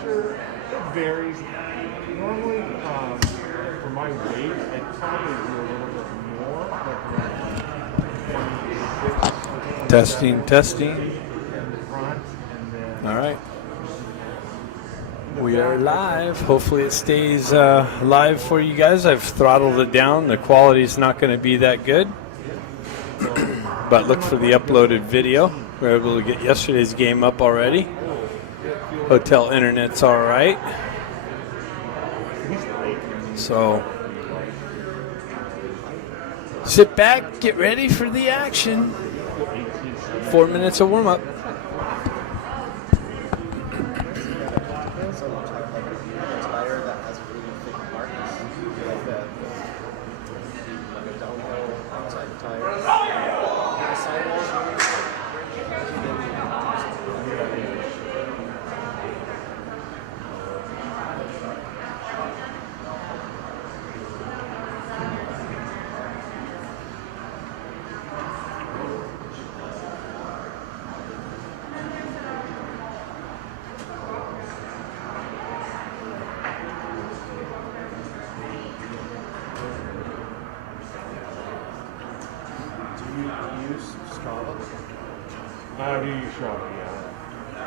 pressure, it varies. Normally, for my weight, I'd probably do a little bit more, like around 26, Testing, 27 testing. in the front, and then All right. the We are back, live. Hopefully it stays live for you guys. I've throttled it down. The quality's not going to be that good. But look for the uploaded video. We were able to get yesterday's game up already. Hotel internet's all right. So sit back, get ready for the action. 4 minutes of warm-up. I do use Strava, yeah.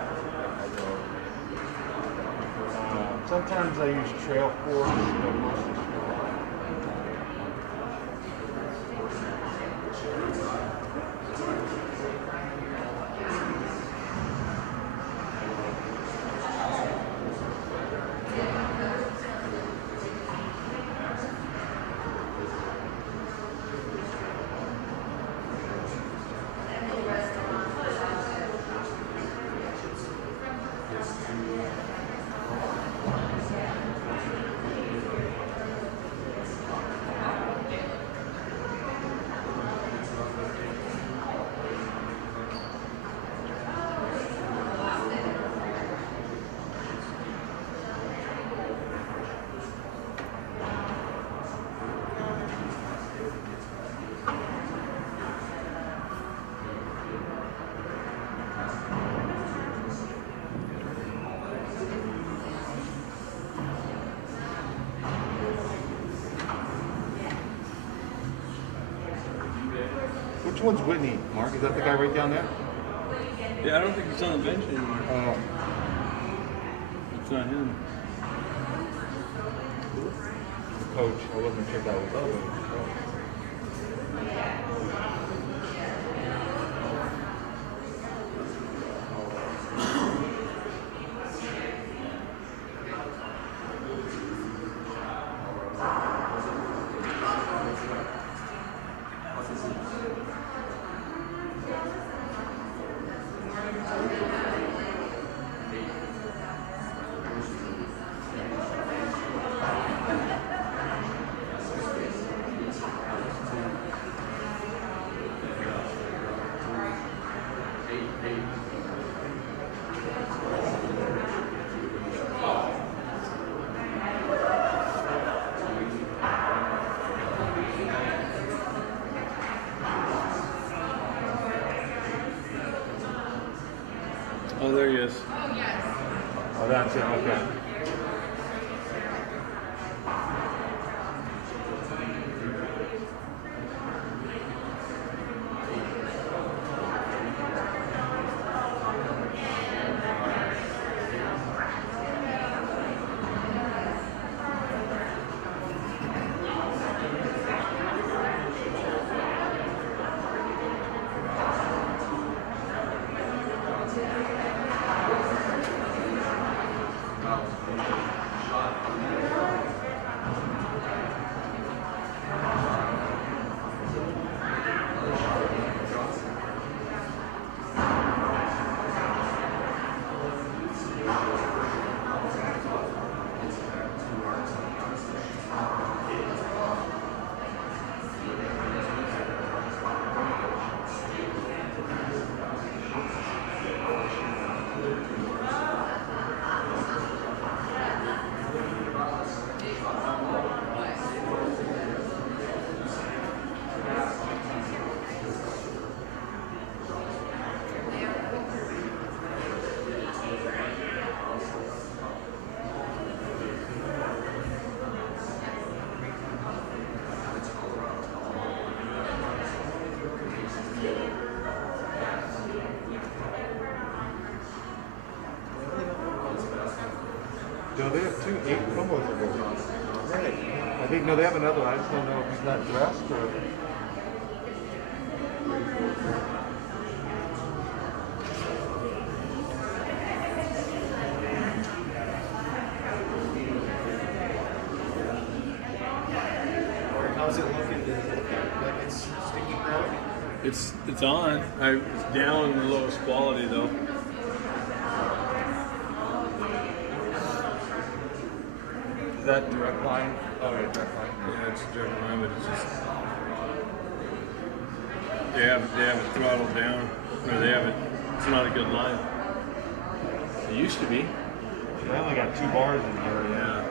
Sometimes I use Trail Force, but mostly Strava. Which one's Whitney, Mark? Is that the guy right down there? Yeah, I don't think he's on the bench anymore. Oh. It's not him. The coach. I wasn't sure that was the coach. Oh, there he is. Oh, that's it. Okay. No, they have 2 8 promos of those. Right. I think, no, they have another one. I just don't know if he's not dressed or. How's it looking? Does it look like it's sticking out? It's on. It's down the lowest quality though. Is that direct line? Oh, yeah, direct line. Yeah, it's a direct line, but it's just they have it throttled down, or they have it. It's not a good line. It used to be. They only got 2 bars in here. Yeah.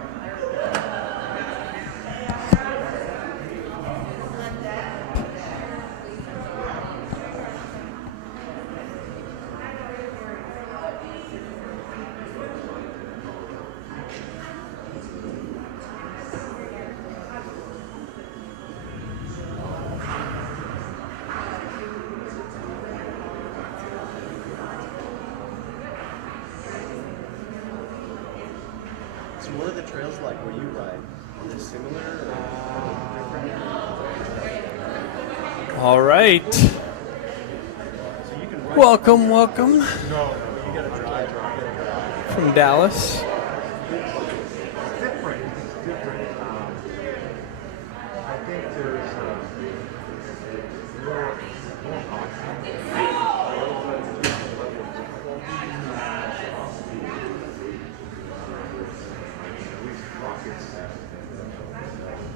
So what are the trails like where you ride? Are they similar or All right. So you can ride Welcome No, you gotta drive. from Dallas. it's different. It's different. I think there's more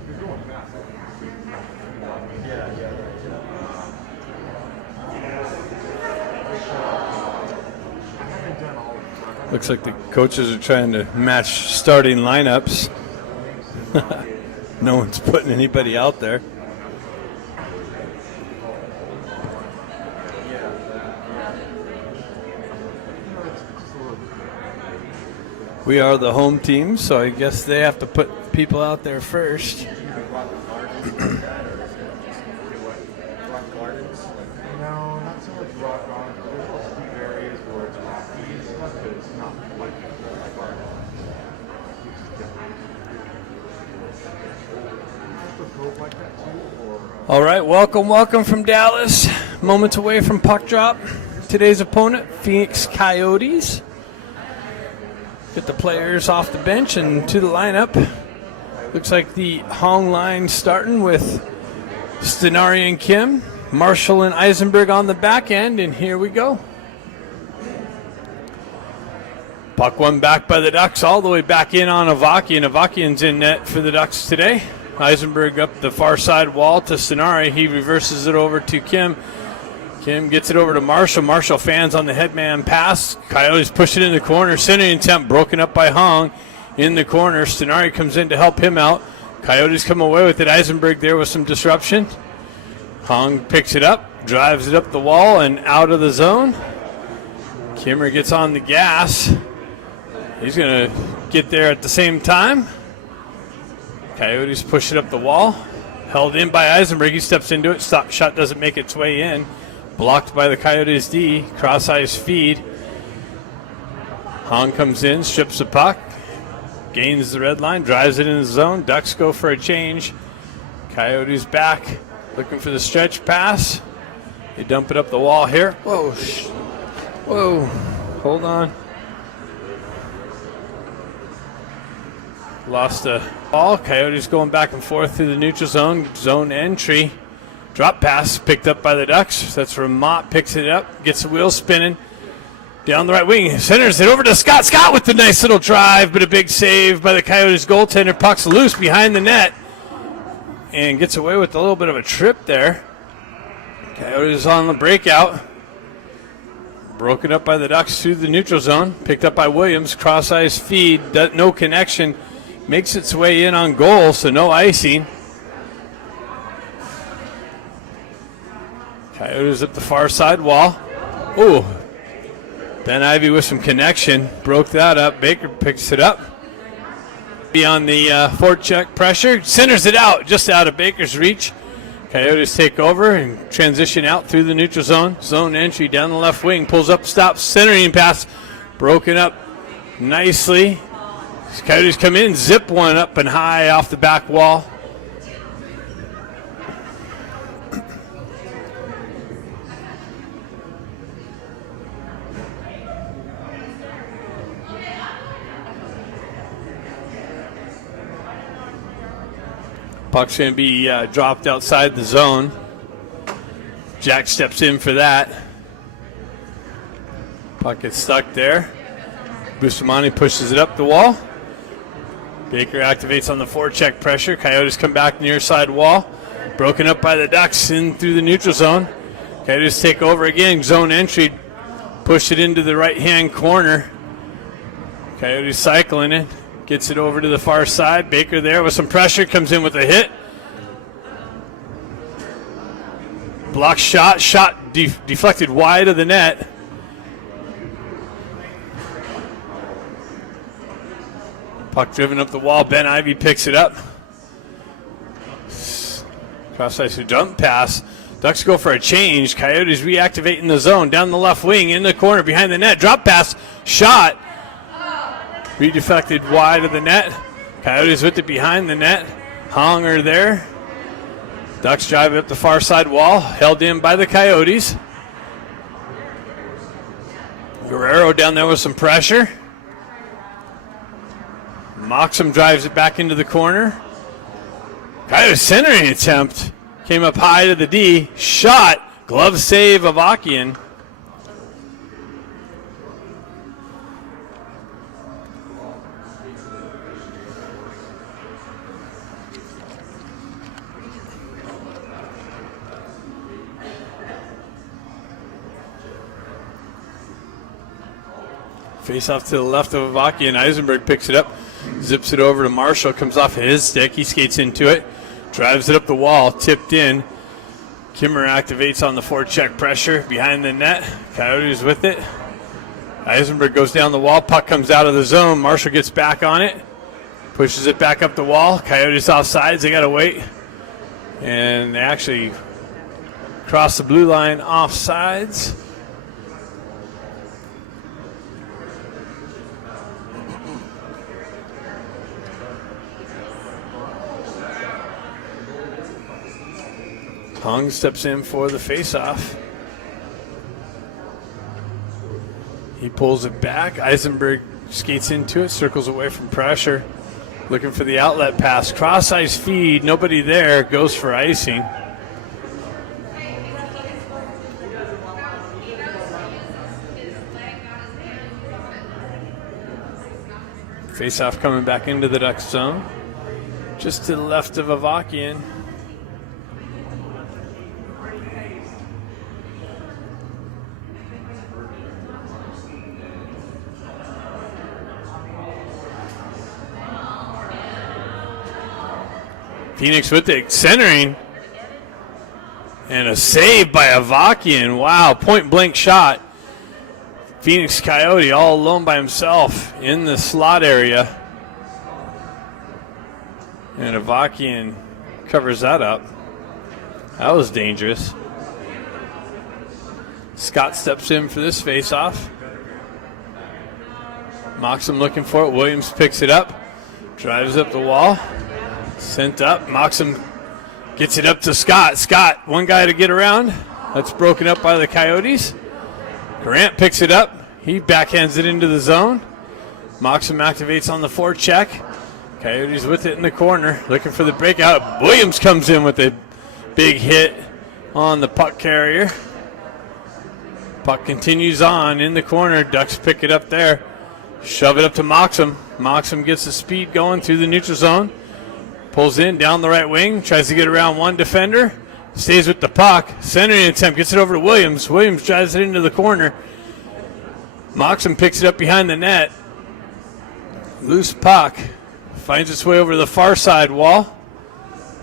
You're going fast. Yeah. I haven't done all of it. Looks like the coaches are trying to match starting lineups. No one's putting anybody out there. We are the home team, so I guess they have to put people out there first. Rock gardens. No, not so much rock on. There's little steep areas where it's rocky and stuff, but it's not like rock. Just a slope like that too, or All right, welcome from Dallas. Moments away from puck drop. Today's opponent, Phoenix Coyotes. Get the players off the bench and to the lineup. Looks like the Hong line starting with Stenari and Kim, Marshall and Eisenberg on the back end, and here we go. Puck one back by the Ducks, all the way back in on Avakian. Avakian's in net for the Ducks today. Eisenberg up the far side wall to Stenari. He reverses it over to Kim. Kim gets it over to Marshall. Marshall fans on the headman pass. Coyotes push it in the corner. Centering attempt broken up by Hong in the corner. Stenari comes in to help him out. Coyotes come away with it. Eisenberg there with some disruption. Hong picks it up, drives it up the wall and out of the zone. Kimmer gets on the gas. He's going to get there at the same time. Coyotes push it up the wall. Held in by Eisenberg. He steps into it. Shot doesn't make its way in. Blocked by the Coyotes D. Cross-ice feed. Hong comes in, strips the puck. Gains the red line, drives it in the zone. Ducks go for a change. Coyotes back, looking for the stretch pass. They dump it up the wall here. Whoa. Whoa. Hold on. Lost the ball. Coyotes going back and forth through the neutral zone. Zone entry. Drop pass picked up by the Ducks. That's where Mott picks it up. Gets the wheel spinning. Down the right wing. Centers it over to Scott. Scott with the nice little drive, but a big save by the Coyotes goaltender. Puck's loose behind the net. And gets away with a little bit of a trip there. Coyotes on the breakout. Broken up by the Ducks through the neutral zone. Picked up by Williams. Cross-ice feed. No connection. Makes its way in on goal, so no icing. Coyotes up the far side wall. Ooh. Ben Ivy with some connection. Broke that up. Baker picks it up. Beyond the forecheck pressure. Centers it out. Just out of Baker's reach. Coyotes take over and transition out through the neutral zone. Zone entry down the left wing. Pulls up, stops. Centering pass. Broken up nicely. Coyotes come in, zip one up and high off the back wall. Puck's going to be dropped outside the zone. Jack steps in for that. Puck gets stuck there. Bustamante pushes it up the wall. Baker activates on the forecheck pressure. Coyotes come back near side wall. Broken up by the Ducks in through the neutral zone. Coyotes take over again. Zone entry. Push it into the right-hand corner. Coyotes cycling it. Gets it over to the far side. Baker there with some pressure. Comes in with a hit. Block shot. Shot deflected wide of the net. Puck driven up the wall. Ben Ivy picks it up. Cross-ice jump pass. Ducks go for a change. Coyotes reactivate in the zone. Down the left wing. In the corner behind the net. Drop pass. Shot. Redeflected wide of the net. Coyotes with it behind the net. Honger there. Ducks drive up the far side wall. Held in by the Coyotes. Guerrero down there with some pressure. Moxham drives it back into the corner. Coyotes centering attempt. Came up high to the D. Shot. Glove save of Akian. Face off to the left of Avakian. Eisenberg picks it up. Zips it over to Marshall. Comes off his stick. He skates into it. Drives it up the wall. Tipped in. Kimmer activates on the forecheck pressure. Behind the net. Coyotes with it. Eisenberg goes down the wall. Puck comes out of the zone. Marshall gets back on it. Pushes it back up the wall. Coyotes off sides. They got to wait. And they actually cross the blue line off sides. Hung steps in for the faceoff. He pulls it back. Eisenberg skates into it, circles away from pressure. Looking for the outlet pass. Cross-ice feed, nobody there, goes for icing. Faceoff coming back into the Ducks zone. Just to the left of Avakian. Phoenix with it, centering. And a save by Avakian. Wow, point blank shot. Phoenix Coyote all alone by himself in the slot area. And Avakian covers that up. That was dangerous. Scott steps in for this faceoff. Moxham looking for it. Williams picks it up. Drives up the wall. Sent up. Moxham gets it up to Scott. Scott, one guy to get around. That's broken up by the Coyotes. Grant picks it up. He backhands it into the zone. Moxham activates on the forecheck. Coyotes with it in the corner. Looking for the breakout. Williams comes in with a big hit on the puck carrier. Puck continues on in the corner. Ducks pick it up there. Shove it up to Moxham. Moxham gets the speed going through the neutral zone. Pulls in down the right wing, tries to get around one defender, stays with the puck. Centering attempt, gets it over to Williams. Williams drives it into the corner. Moxham picks it up behind the net. Loose puck. Finds its way over to the far side wall.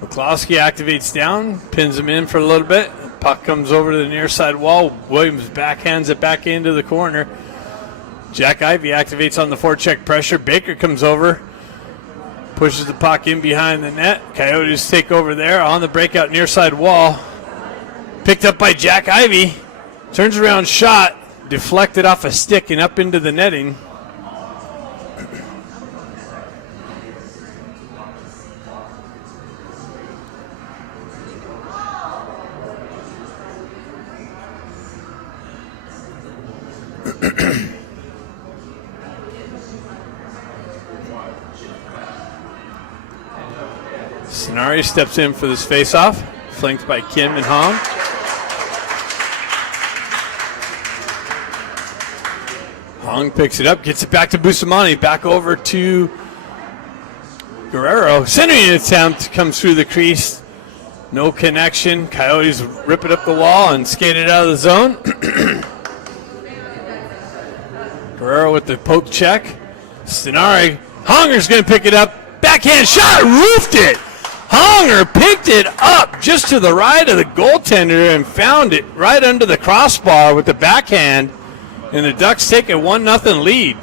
McCloskey activates down, pins him in for a little bit. Puck comes over to the near side wall. Williams backhands it back into the corner. Jack Ivey activates on the forecheck pressure. Baker comes over. Pushes the puck in behind the net. Coyotes take over there on the breakout near side wall. Picked up by Jack Ivey. Turns around, shot. Deflected off a stick and up into the netting. Sonari steps in for this face-off, flanked by Kim and Hong. Hong picks it up, gets it back to Bustamante, back over to Guerrero. Centering attempt comes through the crease. No connection. Coyotes rip it up the wall and skate it out of the zone. Guerrero with the poke check. Stenari. Honger's going to pick it up. Backhand shot, roofed it. Honger picked it up just to the right of the goaltender and found it right under the crossbar with the backhand. And the Ducks take a 1-0 lead.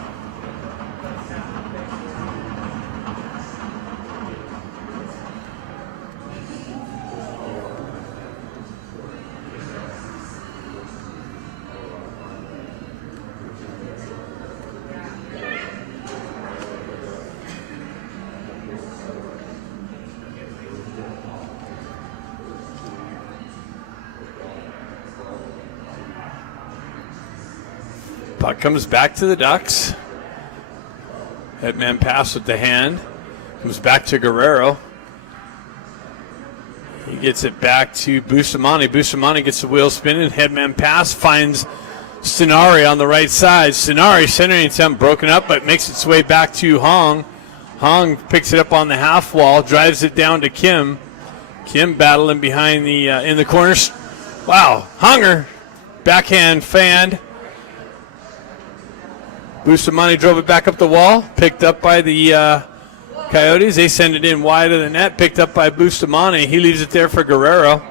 Puck comes back to the Ducks. Headman pass with the hand. Comes back to Guerrero. He gets it back to Bustamante. Bustamante gets the wheel spinning. Headman pass finds Stenari on the right side. Stenari centering attempt broken up, but makes its way back to Hong. Hong picks it up on the half wall, drives it down to Kim. Kim battling behind the in the corners. Wow, Honger backhand fanned. Bustamante drove it back up the wall, picked up by the Coyotes. They send it in wide of the net, picked up by Bustamante. He leaves it there for Guerrero.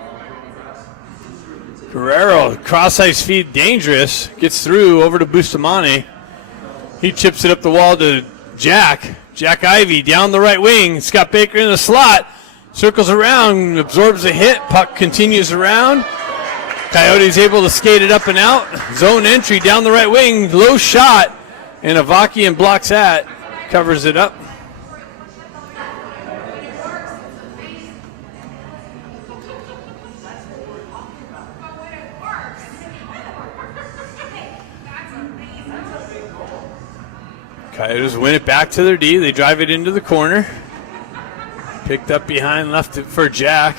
Guerrero, cross-ice feed, dangerous. Gets through over to Bustamante. He chips it up the wall to Jack. Jack Ivey down the right wing. Scott Baker in the slot. Circles around, absorbs a hit. Puck continues around. Coyotes able to skate it up and out. Zone entry down the right wing. Low shot. And Avakian blocks that, covers it up. Coyotes win it back to their D. They drive it into the corner. Picked up behind, left it for Jack.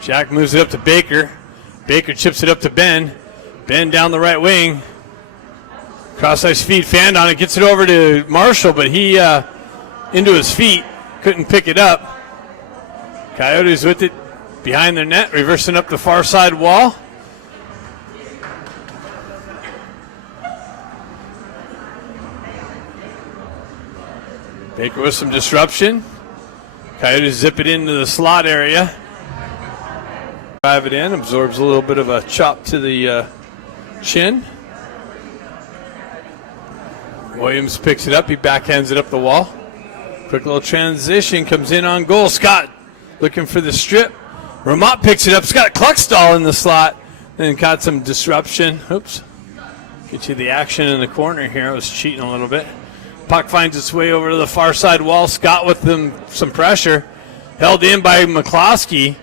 Jack moves it up to Baker. Baker chips it up to Ben. Ben down the right wing. Cross-ice feed, fanned on it, gets it over to Marshall, but he into his feet, couldn't pick it up. Coyotes with it behind their net, reversing up the far side wall. Baker with some disruption. Coyotes zip it into the slot area. Drive it in, absorbs a little bit of a chop to the chin. Williams picks it up. He backhands it up the wall. Quick little transition. Comes in on goal. Scott looking for the strip. Ramot picks it up. Scott Kluckstall in the slot. Then got some disruption. Oops. Get you the action in the corner here. I was cheating a little bit. Puck finds its way over to the far side wall. Scott with some pressure. Held in by McCloskey.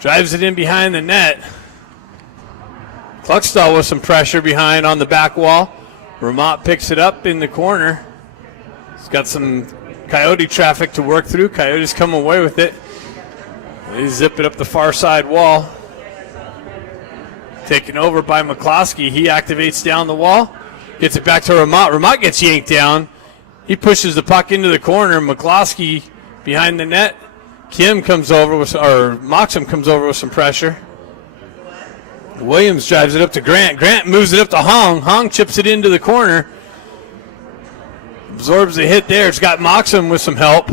Drives it in behind the net. Kluckstall with some pressure behind on the back wall. Ramot picks it up in the corner. He's got some Coyote traffic to work through. Coyotes come away with it. They zip it up the far side wall. Taken over by McCloskey. He activates down the wall. Gets it back to Ramot. Ramot gets yanked down. He pushes the puck into the corner. McCloskey behind the net. Kim comes over with, or Moxham comes over with some pressure. Williams drives it up to Grant. Grant moves it up to Hong. Hong chips it into the corner. Absorbs the hit there. It's got Moxham with some help.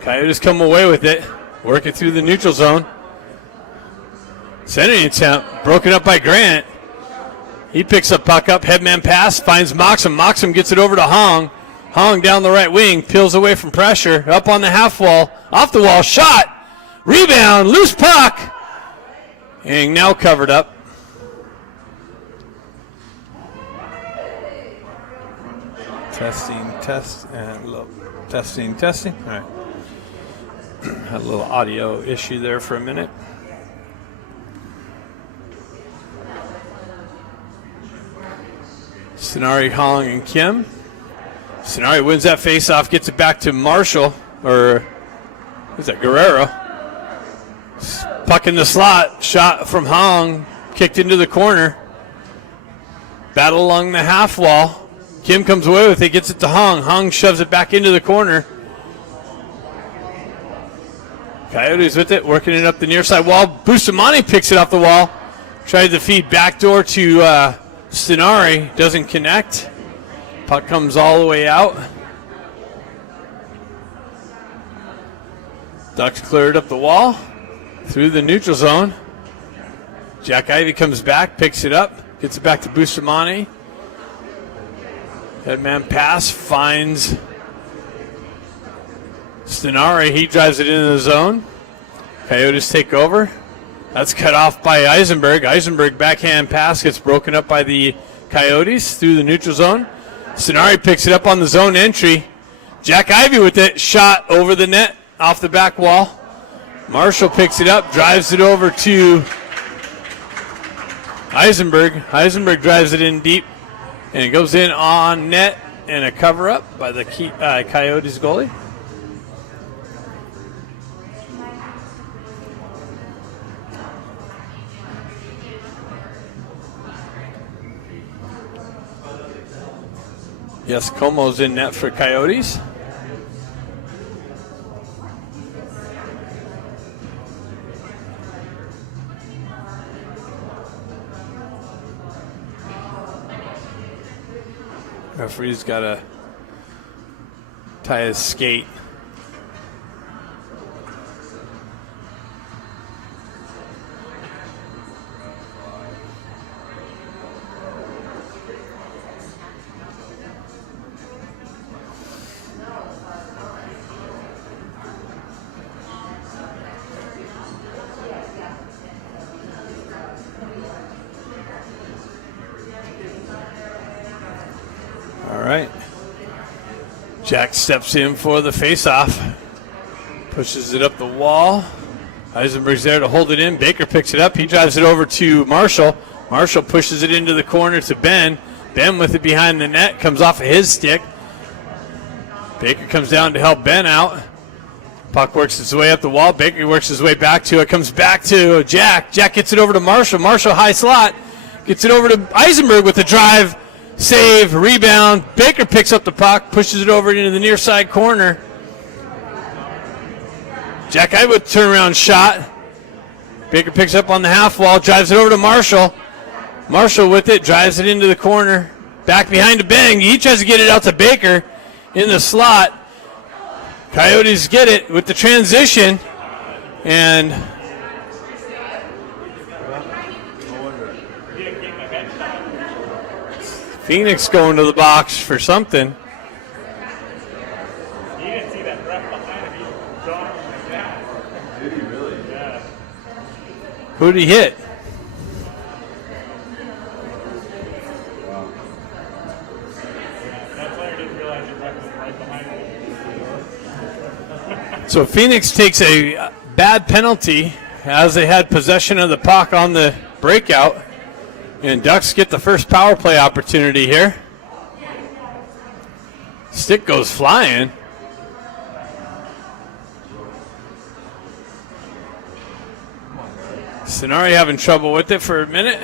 Coyotes come away with it. Work it through the neutral zone. Centering attempt. Broken up by Grant. He picks a puck up. Headman pass. Finds Moxham. Moxham gets it over to Hong. Hong down the right wing. Peels away from pressure. Up on the half wall. Off the wall. Shot. Rebound. Loose puck. And now covered up. Testing. All right. Had a little audio issue there for a minute. Stenari, Hong, and Kim. Stenari wins that faceoff, gets it back to Marshall, or Who's that? Guerrero. Puck in the slot. Shot from Hong. Kicked into the corner. Battle along the half wall. Kim comes away with it. Gets it to Hong. Hong shoves it back into the corner. Coyotes with it. Working it up the near side wall. Bustamante picks it off the wall. Tries to feed backdoor to Stenari. Doesn't connect. Puck comes all the way out. Ducks cleared up the wall. Through the neutral zone. Jack Ivey comes back. Picks it up. Gets it back to Bustamante. Headman pass. Finds Stenari. He drives it into the zone. Coyotes take over. That's cut off by Eisenberg. Eisenberg backhand pass gets broken up by the Coyotes through the neutral zone. Stenari picks it up on the zone entry. Jack Ivey with it. Shot over the net off the back wall. Marshall picks it up, drives it over to Eisenberg. Eisenberg drives it in deep, and it goes in on net and a cover up by the Coyotes goalie. Yes, Como's in net for Coyotes. Referee's got to tie his skate. All right. Jack steps in for the face-off. Pushes it up the wall. Eisenberg's there to hold it in. Baker picks it up. He drives it over to Marshall. Marshall pushes it into the corner to Ben. Ben with it behind the net. Comes off of his stick. Baker comes down to help Ben out. Puck works its way up the wall. Baker works his way back to it. Comes back to Jack. Jack gets it over to Marshall. Marshall high slot. Gets it over to Eisenberg with the drive. Save, rebound. Baker picks up the puck, pushes it over into the near side corner. Jack Ivey with a turnaround shot. Baker picks up on the half wall, drives it over to Marshall. Marshall with it, drives it into the corner. Back behind to Bang. He tries to get it out to Baker in the slot. Coyotes get it with the transition. And Phoenix going to the box for something. You didn't see that ref behind him. He jumped like that. Did he really? Yeah. Who'd he hit? Wow. That player didn't realize the ref was right behind him. So Phoenix takes a bad penalty as they had possession of the puck on the breakout. And Ducks get the first power play opportunity here. Stick goes flying. Stenari having trouble with it for a minute.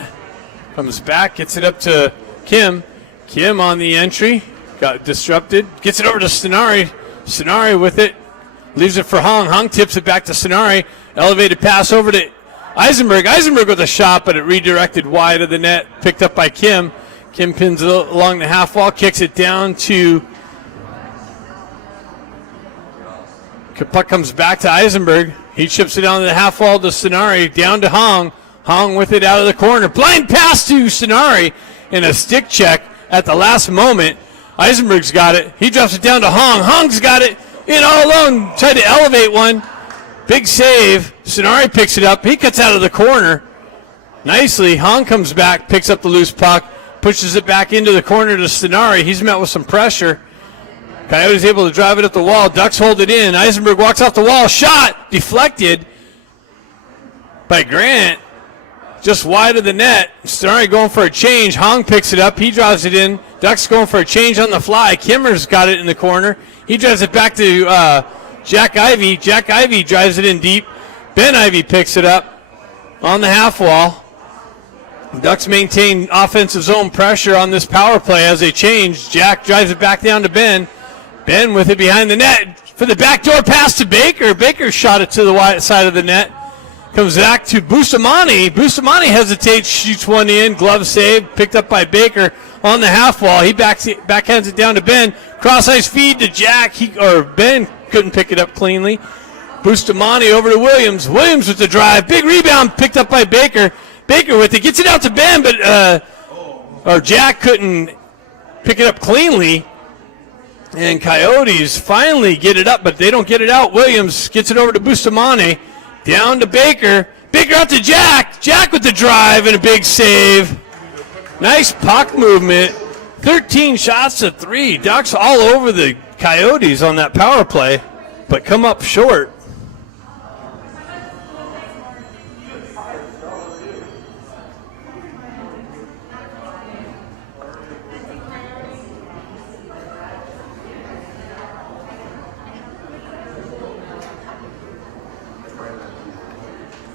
Comes back, gets it up to Kim. Kim on the entry. Got disrupted. Gets it over to Stenari. Stenari with it. Leaves it for Hong. Hong tips it back to Stenari. Elevated pass over to Eisenberg. Eisenberg with a shot, but it redirected wide of the net. Picked up by Kim. Kim pins it along the half wall, kicks it down to. Puck comes back to Eisenberg. He chips it down to the half wall to Stenari. Down to Hong. Hong with it out of the corner. Blind pass to Stenari and a stick check at the last moment. Eisenberg's got it. He drops it down to Hong. Hong's got it in all alone. Tried to elevate one. Big save. Stenari picks it up. He cuts out of the corner nicely. Hong comes back, picks up the loose puck, pushes it back into the corner to Stenari. He's met with some pressure. Coyotes able to drive it up the wall. Ducks hold it in. Eisenberg walks off the wall. Shot deflected by Grant. Just wide of the net. Stenari going for a change. Hong picks it up. He drives it in. Ducks going for a change on the fly. Kimmer's got it in the corner. He drives it back to Jack Ivy drives it in deep. Ben Ivy picks it up on the half wall. Ducks maintain offensive zone pressure on this power play as they change. Jack drives it back down to Ben. Ben with it behind the net for the backdoor pass to Baker. Baker shot it to the wide side of the net. Comes back to Bustamante. Bustamante hesitates, shoots one in. Glove save, picked up by Baker on the half wall. He backhands it down to Ben. Cross ice feed to Jack. Ben couldn't pick it up cleanly. Bustamante over to Williams. Williams with the drive. Big rebound picked up by Baker. Baker with it. Gets it out to Ben, but Jack couldn't pick it up cleanly. And Coyotes finally get it up, but they don't get it out. Williams gets it over to Bustamante. Down to Baker. Baker out to Jack. Jack with the drive and a big save. Nice puck movement. 13 shots to 3. Ducks all over the Coyotes on that power play, but come up short.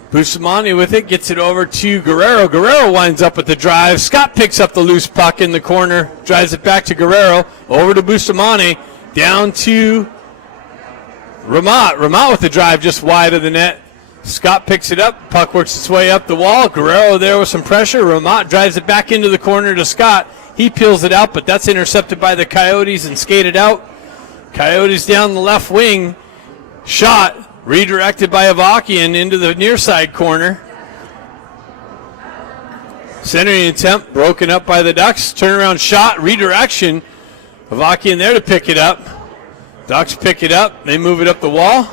Bustamante with it, gets it over to Guerrero. Guerrero winds up with the drive. Scott picks up the loose puck in the corner, drives it back to Guerrero, over to Bustamante, down to Ramat. Ramat with the drive just wide of the net. Scott picks it up, puck works its way up the wall. Guerrero there with some pressure. Ramat drives it back into the corner to Scott. He peels it out, but that's intercepted by the Coyotes and skated out. Coyotes down the left wing. Shot. Redirected by Avakian into the near side corner. Centering attempt broken up by the Ducks. Turnaround shot, redirection. Avakian there to pick it up. Ducks pick it up. They move it up the wall.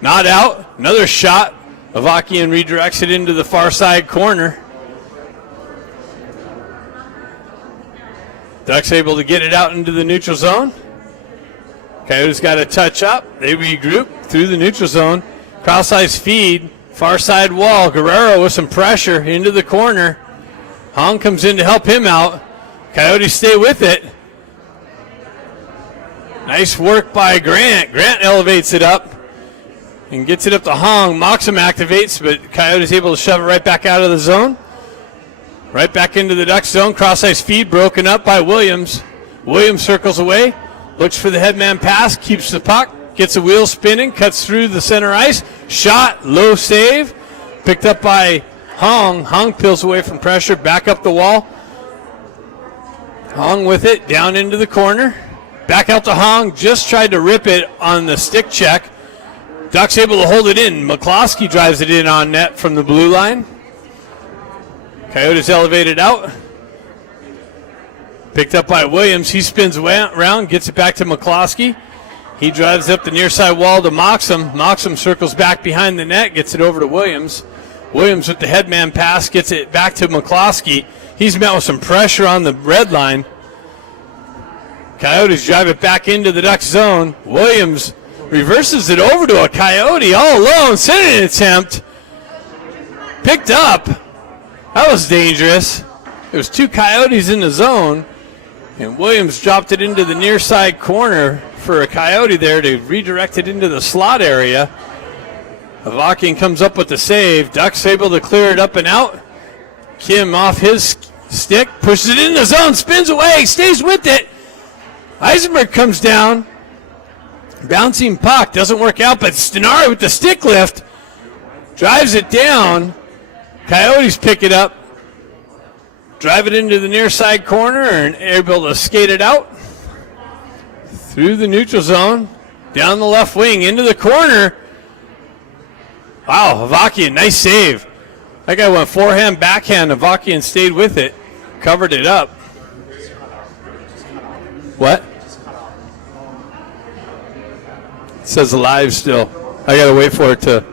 Not out. Another shot. Avakian redirects it into the far side corner. Ducks able to get it out into the neutral zone. Coyotes got a touch up. They regroup through the neutral zone. Cross ice feed. Far side wall. Guerrero with some pressure into the corner. Hong comes in to help him out. Coyotes stay with it. Nice work by Grant. Grant elevates it up and gets it up to Hong. Moxham activates, but Coyotes able to shove it right back out of the zone. Right back into the Ducks zone. Cross ice feed broken up by Williams. Williams circles away. Looks for the headman pass, keeps the puck, gets a wheel spinning, cuts through the center ice. Shot, low save, picked up by Hong. Hong peels away from pressure, back up the wall. Hong with it, down into the corner. Back out to Hong, just tried to rip it on the stick check. Ducks able to hold it in. McCloskey drives it in on net from the blue line. Coyotes elevated out. Picked up by Williams. He spins around, gets it back to McCloskey. He drives up the near side wall to Moxham. Moxham circles back behind the net, gets it over to Williams. Williams with the headman pass, gets it back to McCloskey. He's met with some pressure on the red line. Coyotes drive it back into the Ducks zone. Williams reverses it over to a Coyote all alone. Sending an attempt. Picked up. That was dangerous. There was two Coyotes in the zone. And Williams dropped it into the near side corner for a Coyote there to redirect it into the slot area. Avakian comes up with the save. Ducks able to clear it up and out. Kim off his stick, pushes it in the zone, spins away, stays with it. Eisenberg comes down. Bouncing puck, doesn't work out, but Stenari with the stick lift drives it down. Coyotes pick it up. Drive it into the near side corner and able to skate it out through the neutral zone, down the left wing, into the corner. Wow, Avakian, nice save. That guy went forehand, backhand. Avakian stayed with it, covered it up. What? It says live still. I got to wait for it to.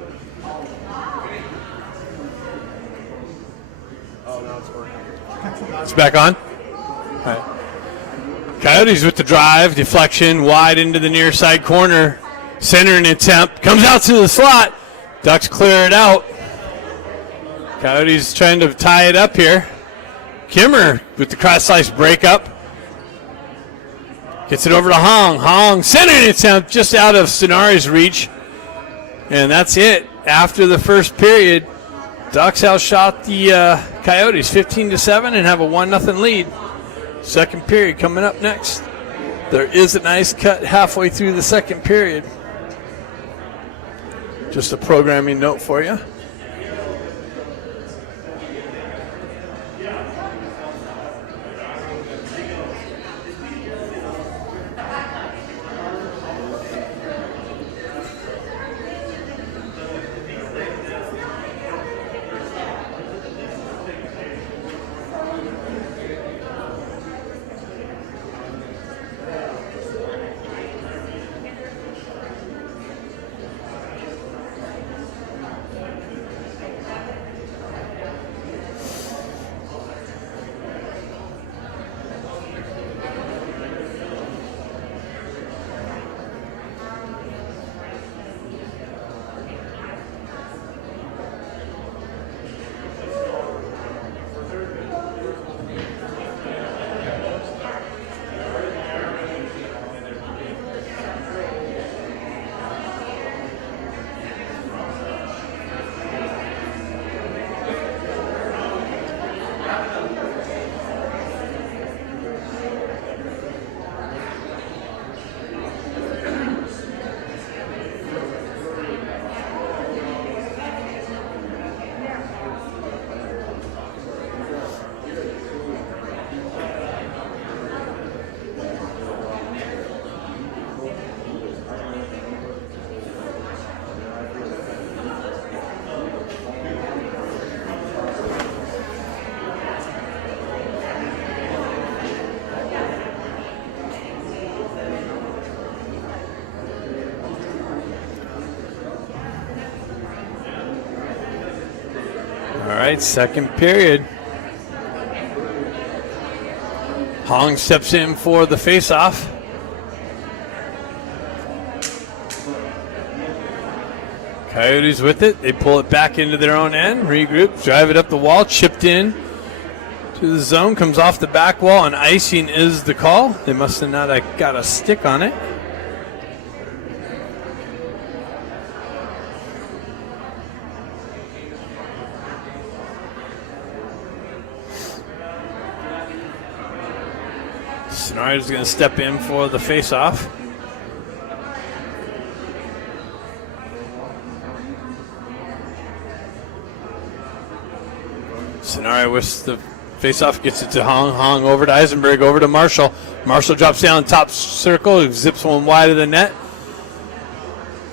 It's back on. All right. Coyotes with the drive, deflection, wide into the near side corner. Center an attempt, comes out to the slot. Ducks clear it out. Coyotes trying to tie it up here. Kimmer with the cross slice breakup. Gets it over to Hong. Hong centering attempt just out of Sonari's reach. And that's it. After the first period, Ducks outshot the Coyotes 15-7 and have a 1-0 lead. Second period coming up next. There is an ice cut halfway through the second period. Just a programming note for you. All right, second period. Hong steps in for the faceoff. Coyotes with it. They pull it back into their own end, regroup, drive it up the wall, chipped in to the zone, comes off the back wall, and icing is the call. They must have not got a stick on it. Sonari's going to step in for the face-off. Sonari with the face-off, gets it to Hong. Hong over to Eisenberg, over to Marshall. Marshall drops down top circle, zips one wide of the net.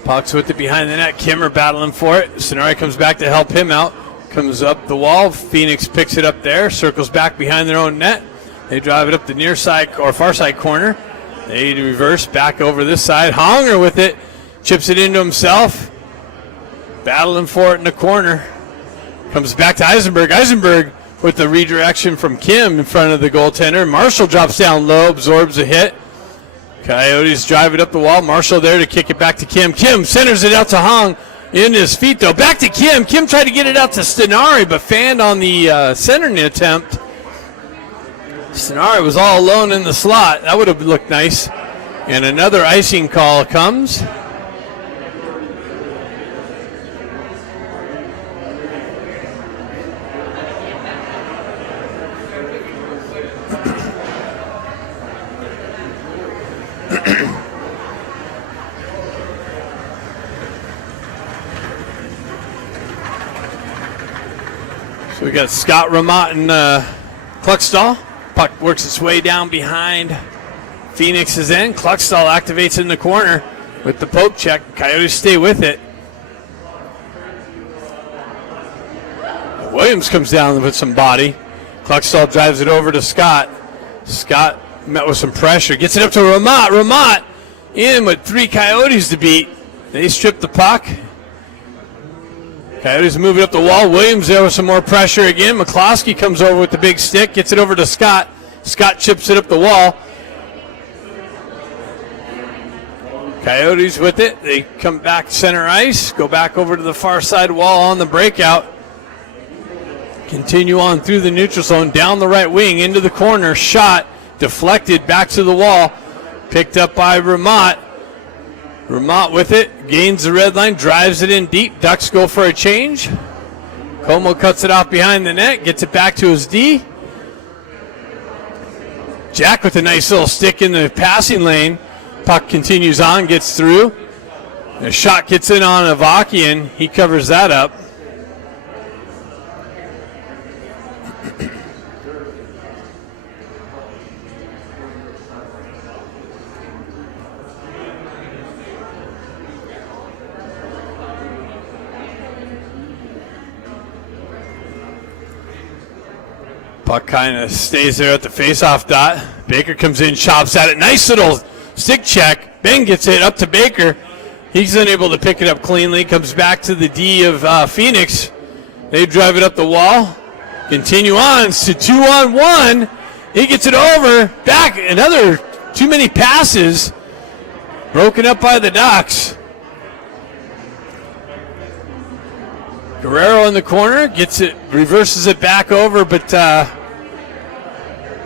Puck's with it behind the net. Kimmer battling for it. Sonari comes back to help him out. Comes up the wall. Phoenix picks it up there, circles back behind their own net. They drive it up the near side or far side corner. They reverse back over this side. Honger with it. Chips it into himself. Battling for it in the corner. Comes back to Eisenberg. Eisenberg with the redirection from Kim in front of the goaltender. Marshall drops down low, absorbs a hit. Coyotes drive it up the wall. Marshall there to kick it back to Kim. Kim centers it out to Hong. In his feet, though. Back to Kim. Kim tried to get it out to Stenari, but fanned on the centering attempt. Stenari was all alone in the slot. That would have looked nice. And another icing call comes. So we got Scott Ramott and Kluckstall. Puck works its way down behind Phoenix's end. Kluckstall activates in the corner with the poke check. Coyotes stay with it. Williams comes down with some body. Kluckstall drives it over to Scott. Scott met with some pressure. Gets it up to Ramott. Ramott in with 3 Coyotes to beat. They strip the puck. Coyotes move it up the wall. Williams there with some more pressure again. McCloskey comes over with the big stick, gets it over to Scott. Scott chips it up the wall. Coyotes with it. They come back center ice, go back over to the far side wall on the breakout. Continue on through the neutral zone, down the right wing, into the corner. Shot, deflected, back to the wall. Picked up by Ramat. Ramat with it, gains the red line, drives it in deep. Ducks go for a change. Como cuts it off behind the net, gets it back to his D. Jack with a nice little stick in the passing lane. Puck continues on, gets through. A shot gets in on Avakian. He covers that up. Puck kind of stays there at the face-off dot. Baker comes in, chops at it. Nice little stick check. Ben gets it up to Baker. He's unable to pick it up cleanly. Comes back to the D of Phoenix. They drive it up the wall. Continue on to 2-on-1. He gets it over. Back. Another too many passes. Broken up by the Ducks. Guerrero in the corner, gets it, reverses it back over, but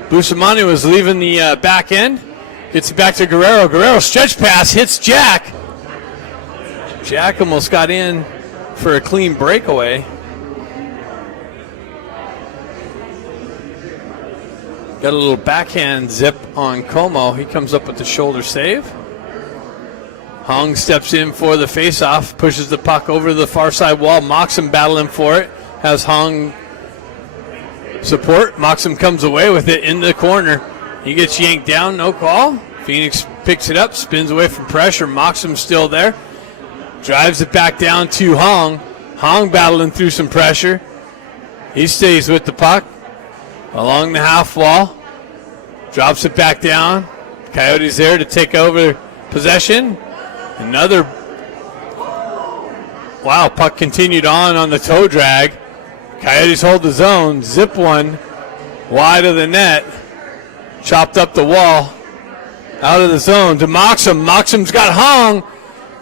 Bustamante was leaving the back end. Gets it back to Guerrero. Guerrero stretch pass, hits Jack. Jack almost got in for a clean breakaway. Got a little backhand zip on Como. He comes up with the shoulder save. Hong steps in for the faceoff, pushes the puck over the far side wall. Moxham battling for it. Has Hong support. Moxham comes away with it in the corner. He gets yanked down, no call. Phoenix picks it up, spins away from pressure. Moxham's still there. Drives it back down to Hong. Hong battling through some pressure. He stays with the puck along the half wall. Drops it back down. Coyotes there to take over possession. Another, wow, puck continued on the toe drag. Coyotes hold the zone, zip one wide of the net. Chopped up the wall, out of the zone to Moxham. Moxham's got Hong.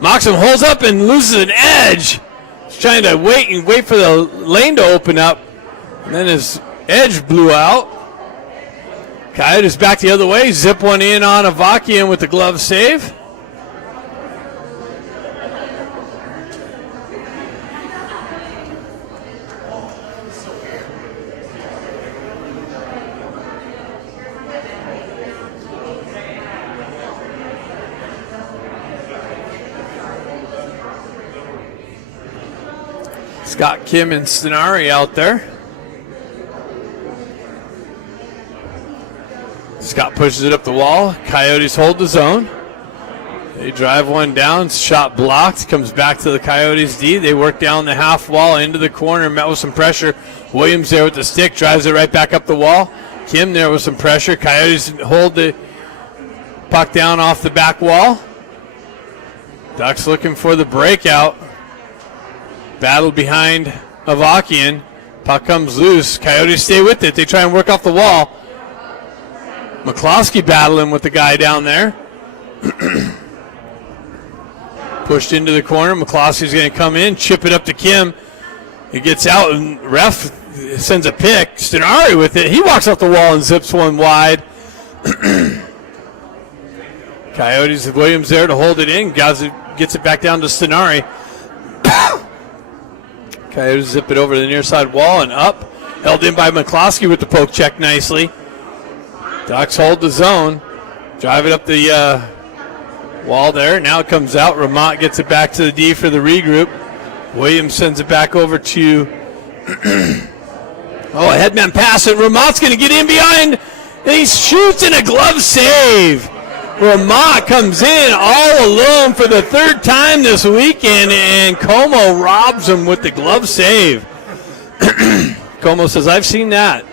Moxham holds up and loses an edge. He's trying to wait for the lane to open up. And then his edge blew out. Coyotes back the other way, zip one in on Avakian with the glove save. Scott Kim and Stenari out there. Scott pushes it up the wall. Coyotes hold the zone. They drive one down. Shot blocked. Comes back to the Coyotes D. They work down the half wall into the corner. Met with some pressure. Williams there with the stick. Drives it right back up the wall. Kim there with some pressure. Coyotes hold the puck down off the back wall. Ducks looking for the breakout. Battle behind Avakian. Puck comes loose. Coyotes stay with it. They try and work off the wall. McCloskey battling with the guy down there. Pushed into the corner. McCloskey's going to come in, chip it up to Kim. He gets out, and ref sends a pick. Stenari with it. He walks off the wall and zips one wide. Coyotes, Williams there to hold it in. Gets it back down to Stenari. Coyotes zip it over the near side wall and up. Held in by McCloskey with the poke check nicely. Ducks hold the zone. Drive it up the wall there. Now it comes out. Ramat gets it back to the D for the regroup. Williams sends it back over to a headman pass, and Ramat's going to get in behind, and he shoots in a glove save. Ramat comes in all alone for the third time this weekend, and Como robs him with the glove save. Como says, I've seen that.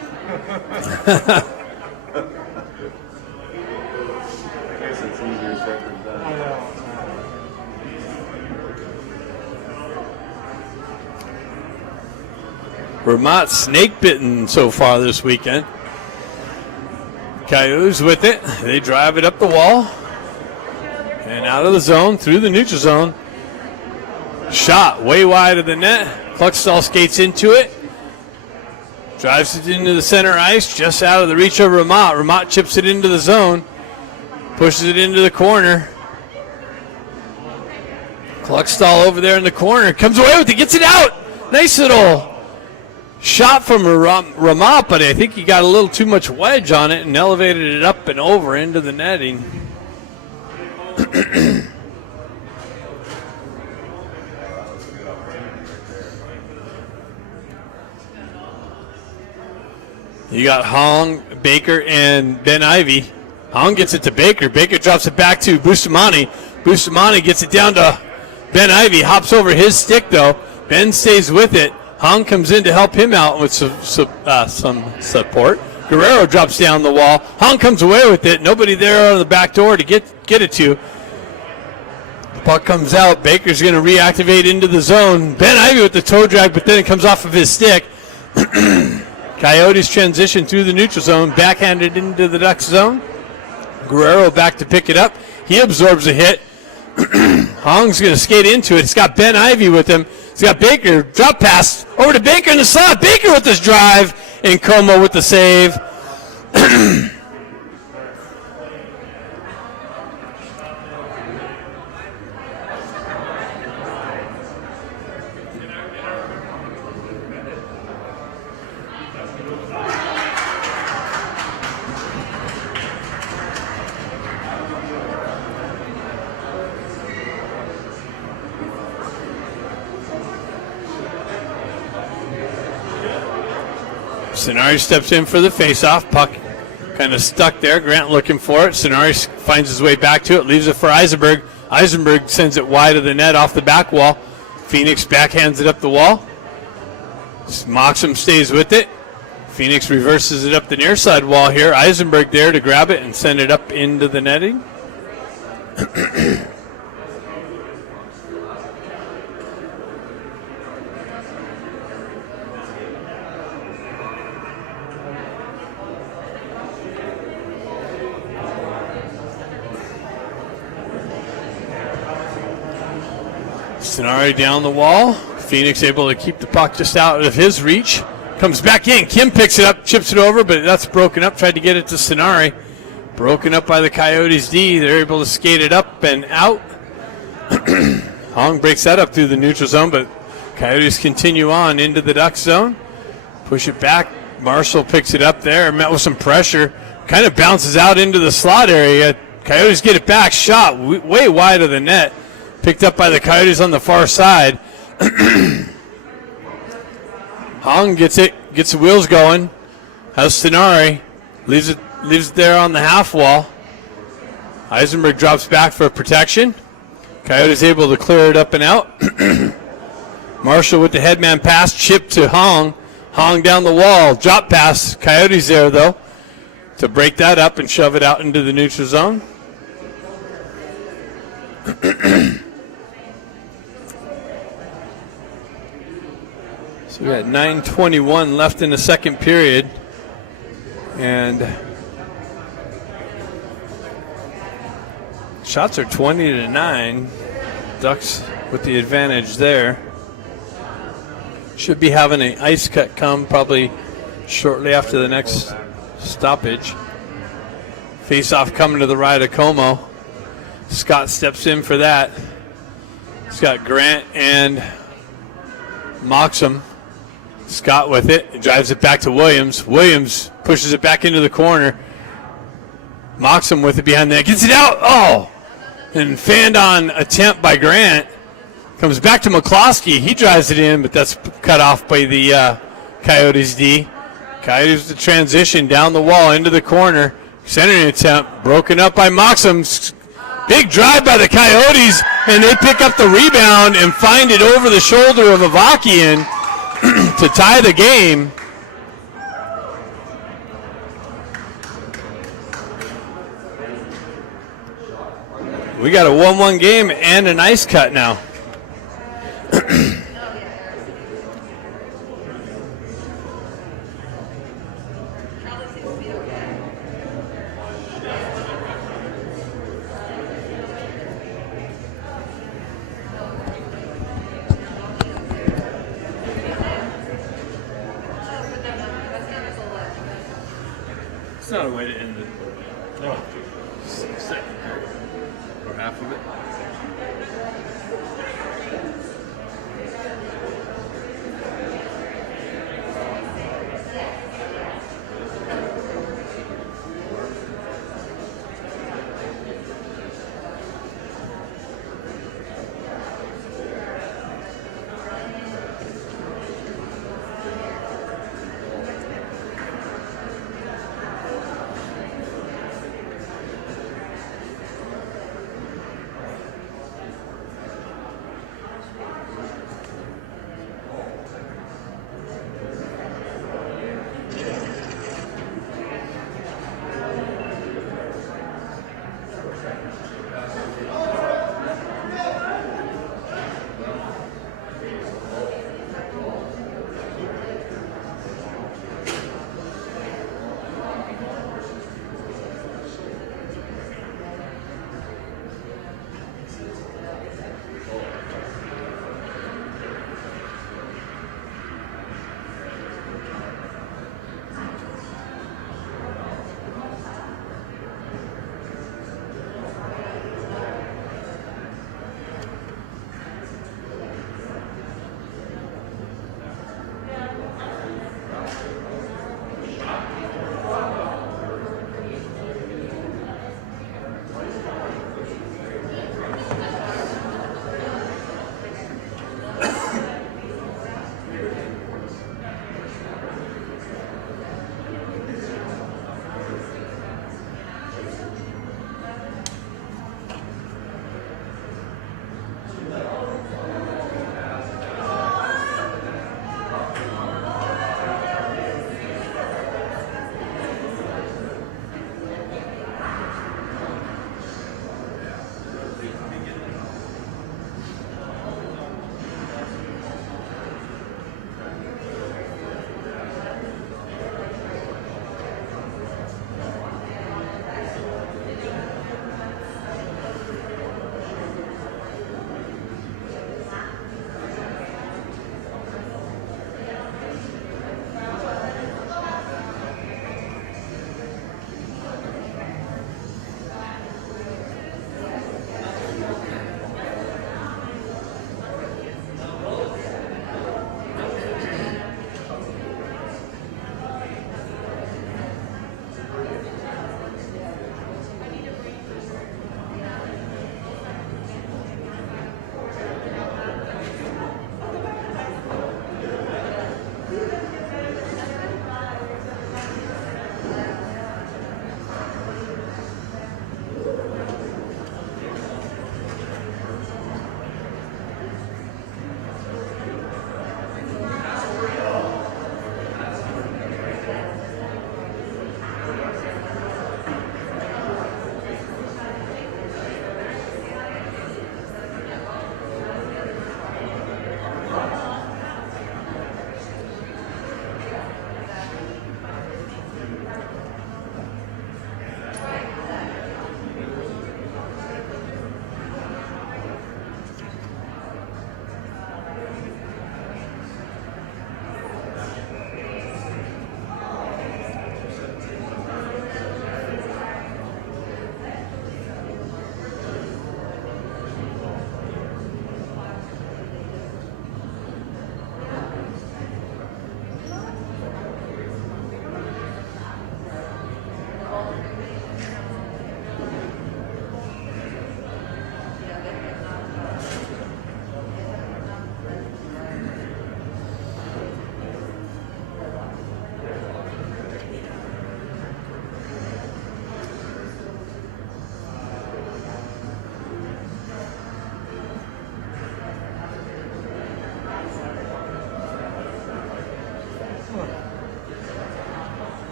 Ramat snake bitten so far this weekend. Coyotes with it. They drive it up the wall and out of the zone, through the neutral zone. Shot way wide of the net. Cluckstall skates into it. Drives it into the center ice, just out of the reach of Ramat. Ramat chips it into the zone. pushes it into the corner. Kluckstall over there in the corner. Comes away with it. Gets it out. Nice little shot from Ramat, but I think he got a little too much wedge on it and elevated it up and over into the netting. You got Hong, Baker, and Ben Ivy. Hong gets it to Baker. Baker drops it back to Bustamante. Bustamante gets it down to Ben Ivy. Hops over his stick, though. Ben stays with it. Hong comes in to help him out with some support. Guerrero drops down the wall. Hong comes away with it. Nobody there on the back door to get it to. The puck comes out. Baker's going to reactivate into the zone. Ben Ivy with the toe drag, but then it comes off of his stick. Coyotes transition through the neutral zone, backhanded into the Ducks zone. Guerrero back to pick it up. He absorbs a hit. Hong's going to skate into it. It's got Ben Ivy with him. It's got Baker. Drop pass over to Baker in the slot. Baker with this drive. And Como with the save. Sonari steps in for the faceoff. Puck kind of stuck there. Grant looking for it. Sonari finds his way back to it. Leaves it for Eisenberg. Eisenberg sends it wide of the net off the back wall. Phoenix backhands it up the wall. Moxham stays with it. Phoenix reverses it up the near side wall here. Eisenberg there to grab it and send it up into the netting. Sonari down the wall. Phoenix able to keep the puck just out of his reach. Comes back in. Kim picks it up, chips it over, but that's broken up. Tried to get it to Sonari. Broken up by the Coyotes D. They're able to skate it up and out. Hong breaks that up through the neutral zone, but Coyotes continue on into the Duck zone. Push it back. Marshall picks it up there. Met with some pressure. Kind of bounces out into the slot area. Coyotes get it back. Shot way wide of the net. Picked up by the Coyotes on the far side. Hong gets it, gets the wheels going. Has Sonari. Leaves it there on the half wall. Eisenberg drops back for protection. Coyotes able to clear it up and out. Marshall with the headman pass, chip to Hong. Hong down the wall, drop pass. Coyotes there though to break that up and shove it out into the neutral zone. So we got 9:21 left in the second period, and shots are 20-9. Ducks with the advantage there. Should be having an ice cut come probably shortly after the next stoppage. Face-off coming to the right of Como. Scott steps in for that. He's got Grant and Moxham. Scott with it. He drives it back to Williams. Williams pushes it back into the corner. Moxham with it behind that. Gets it out. Oh! And fanned on attempt by Grant. Comes back to McCloskey. He drives it in, but that's cut off by the Coyotes D. Coyotes the transition down the wall into the corner. Centering attempt. Broken up by Moxham. Big drive by the Coyotes, and they pick up the rebound and find it over the shoulder of Avakian to tie the game. We got a 1-1 game and an ice cut now. It's not a way to end it. No. Second or half of it.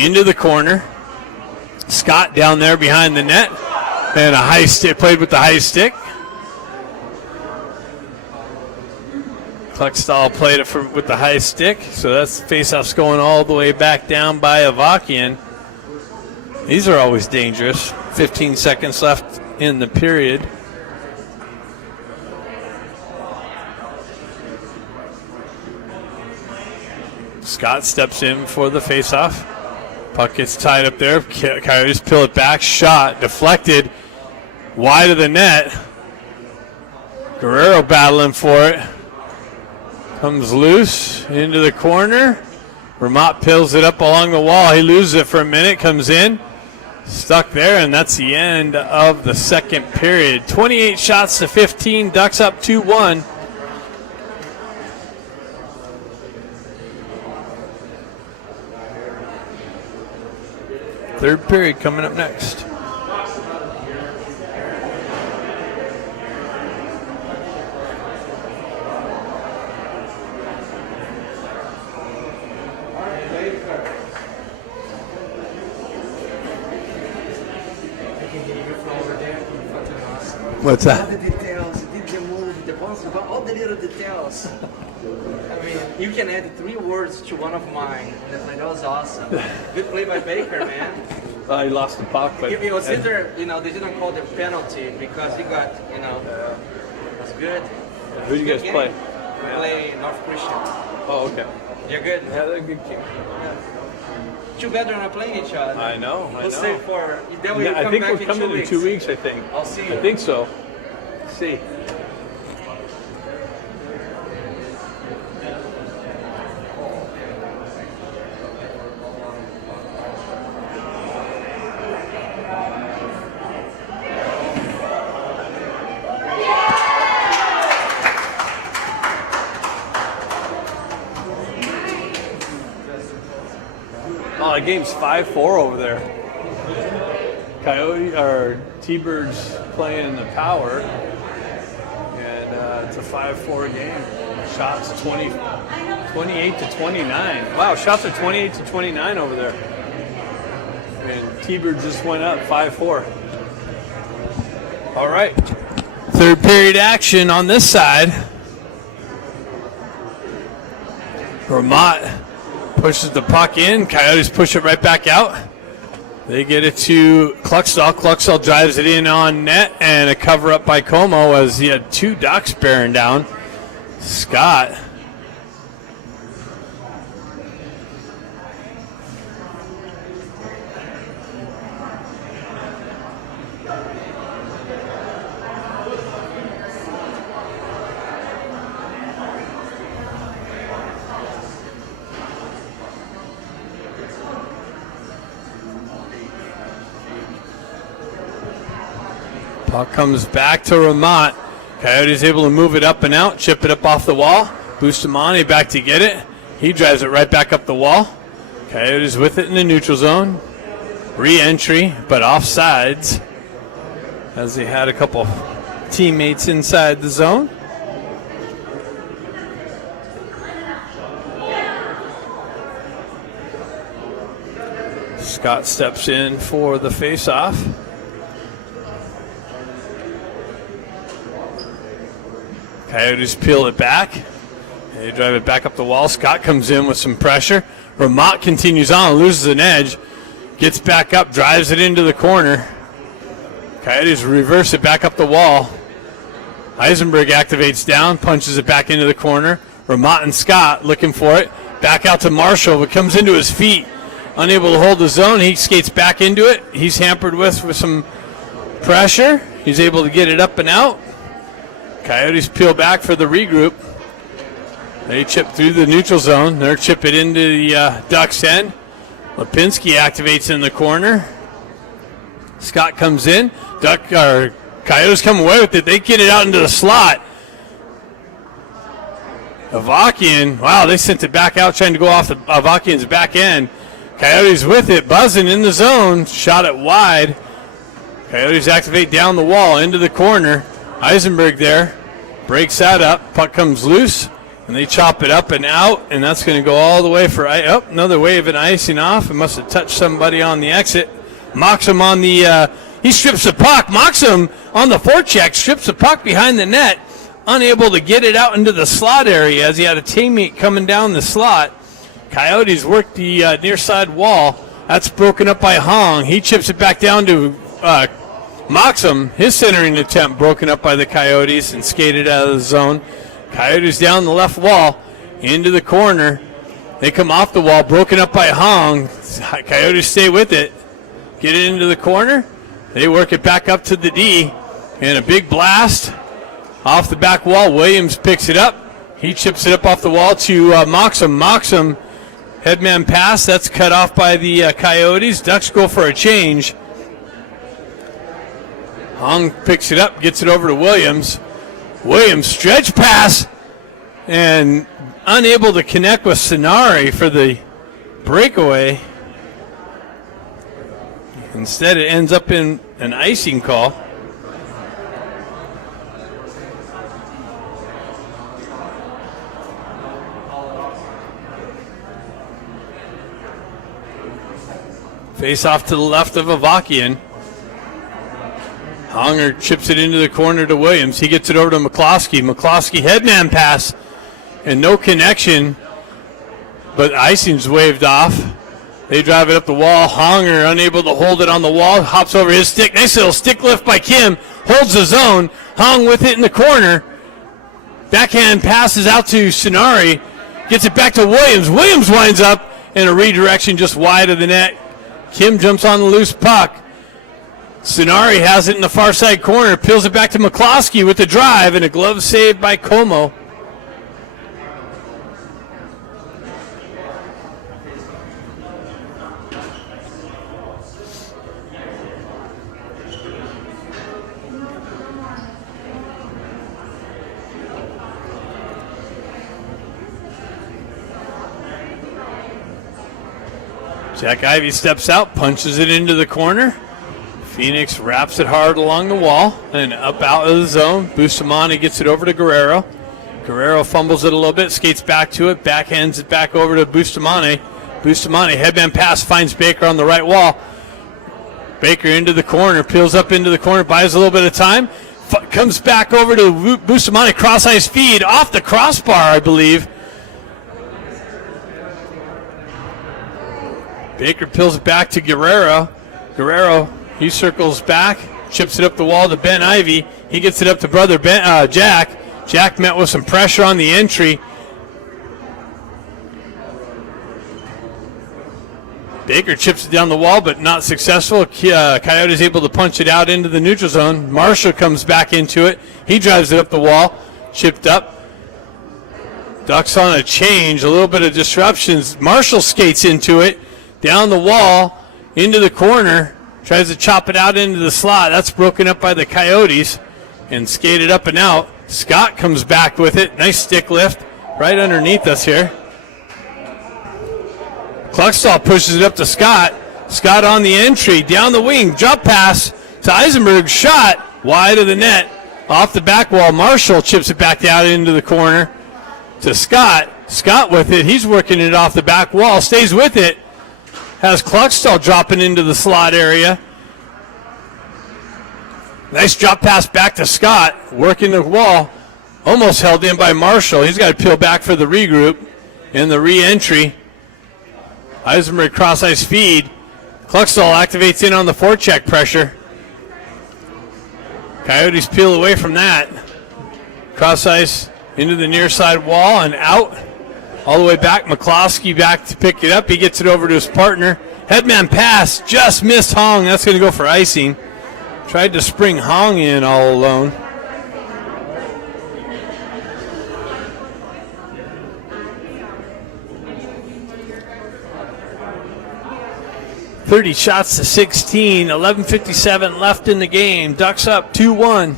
into the corner. Scott down there behind the net. And a high stick, played with the high stick. Klexstall played it with the high stick. So that's face-offs going all the way back down by Avakian. These are always dangerous. 15 seconds left in the period. Scott steps in for the face-off. Puck gets tied up there. Coyotes peel it back. Shot deflected wide of the net. Guerrero battling for it. Comes loose into the corner. Vermont peels it up along the wall. He loses it for a minute. Comes in. Stuck there, and that's the end of the second period. 28 shots to 15. Ducks up 2-1. Third period coming up next. What's that? All the details, you did the move, the bounce, you got all the little details. I mean, you can add 3 words to one of mine. That was awesome. Good play by Baker, man. He lost the puck, but It was either, they didn't call the penalty because he got, that's good. Who do you guys play? We play North Christian. Oh, okay. You're good? Yeah, they're a good team. Too bad they're not playing each other. I know. We'll save for. Then we I come think back we're coming in 2 weeks. I think. I'll see you. I think so. See. Oh, the game's 5-4 over there. Coyote or T-Birds playing the power, and it's a 5-4 game. Shots 28 to 29. Wow, shots are 28 to 29 over there. And T-Birds just went up 5-4. All right, third period action on this side. Vermont pushes the puck in. Coyotes push it right back out. They get it to Klexstall. Klexstall drives it in on net, and a cover up by Como as he had 2 Ducks bearing down. Scott. Puck comes back to Ramont. Coyotes able to move it up and out, chip it up off the wall. Bustamante back to get it. He drives it right back up the wall. Coyotes with it in the neutral zone. Re-entry, but offsides, as they had a couple teammates inside the zone. Scott steps in for the face-off. Coyotes peel it back. They drive it back up the wall. Scott comes in with some pressure. Ramont continues on, loses an edge. Gets back up, drives it into the corner. Coyotes reverse it back up the wall. Eisenberg activates down, punches it back into the corner. Ramont and Scott looking for it. Back out to Marshall, but comes into his feet. Unable to hold the zone. He skates back into it. He's hampered with some pressure. He's able to get it up and out. Coyotes peel back for the regroup. They chip through the neutral zone. They're chip it into the Ducks' end. Lipinski activates in the corner. Scott comes in. Coyotes come away with it. They get it out into the slot. Avakian, wow, they sent it back out trying to go off Avakian's back end. Coyotes with it, buzzing in the zone. Shot it wide. Coyotes activate down the wall into the corner. Eisenberg there. Breaks that up. Puck comes loose. And they chop it up and out, and that's going to go all the way for another wave and icing off. It must have touched somebody on the exit. Moxham on the he strips the puck. Moxham on the forecheck strips the puck behind the net, unable to get it out into the slot area as he had a teammate coming down the slot. Coyotes work the near side wall. That's broken up by Hong. He chips it back down to Moxham. His centering attempt broken up by the Coyotes and skated out of the zone. Coyotes down the left wall into the corner. They come off the wall, broken up by Hong. Coyotes stay with it. Get it into the corner. They work it back up to the D. And a big blast off the back wall. Williams picks it up. He chips it up off the wall to Moxham. Moxham, headman pass. That's cut off by the Coyotes. Ducks go for a change. Hong picks it up, gets it over to Williams. Williams stretch pass and unable to connect with Sonari for the breakaway. Instead, it ends up in an icing call. Face off to the left of Avakian. Honger chips it into the corner to Williams. He gets it over to McCloskey. McCloskey headman pass and no connection, but icing's waved off. They drive it up the wall. Honger unable to hold it on the wall. Hops over his stick. Nice little stick lift by Kim. Holds the zone. Hong with it in the corner. Backhand passes out to Sonari. Gets it back to Williams. Williams winds up in a redirection just wide of the net. Kim jumps on the loose puck. Sonari has it in the far side corner, peels it back to McCloskey with the drive, and a glove save by Como. Jack Ivey steps out, punches it into the corner. Phoenix wraps it hard along the wall and up out of the zone. Bustamante gets it over to Guerrero. Guerrero fumbles it a little bit, skates back to it, backhands it back over to Bustamante. Bustamante, headman pass, finds Baker on the right wall. Baker into the corner, peels up into the corner, buys a little bit of time. Comes back over to Bustamante, cross-ice feed, off the crossbar, I believe. Baker peels it back to Guerrero. Guerrero, he circles back, chips it up the wall to Ben Ivey. He gets it up to brother Jack. Jack met with some pressure on the entry. Baker chips it down the wall, but not successful. Coyotes able to punch it out into the neutral zone. Marshall comes back into it. He drives it up the wall, chipped up. Ducks on a change, a little bit of disruptions. Marshall skates into it, down the wall, into the corner. Tries to chop it out into the slot. That's broken up by the Coyotes and skated up and out. Scott comes back with it. Nice stick lift right underneath us here. Kluckstall pushes it up to Scott. Scott on the entry, down the wing, drop pass to Eisenberg. Shot wide of the net, off the back wall. Marshall chips it back out into the corner to Scott. Scott with it. He's working it off the back wall. Stays with it. Has Kluckstall dropping into the slot area. Nice drop pass back to Scott. Working the wall. Almost held in by Marshall. He's got to peel back for the regroup and the re-entry. Eisenberg cross-ice feed. Kluckstall activates in on the forecheck pressure. Coyotes peel away from that. Cross-ice into the near side wall and out. All the way back. McCloskey back to pick it up. He gets it over to his partner. Headman pass. Just missed Hong. That's going to go for icing. Tried to spring Hong in all alone. .30 shots to 16. 11:57 left in the game. Ducks up 2-1.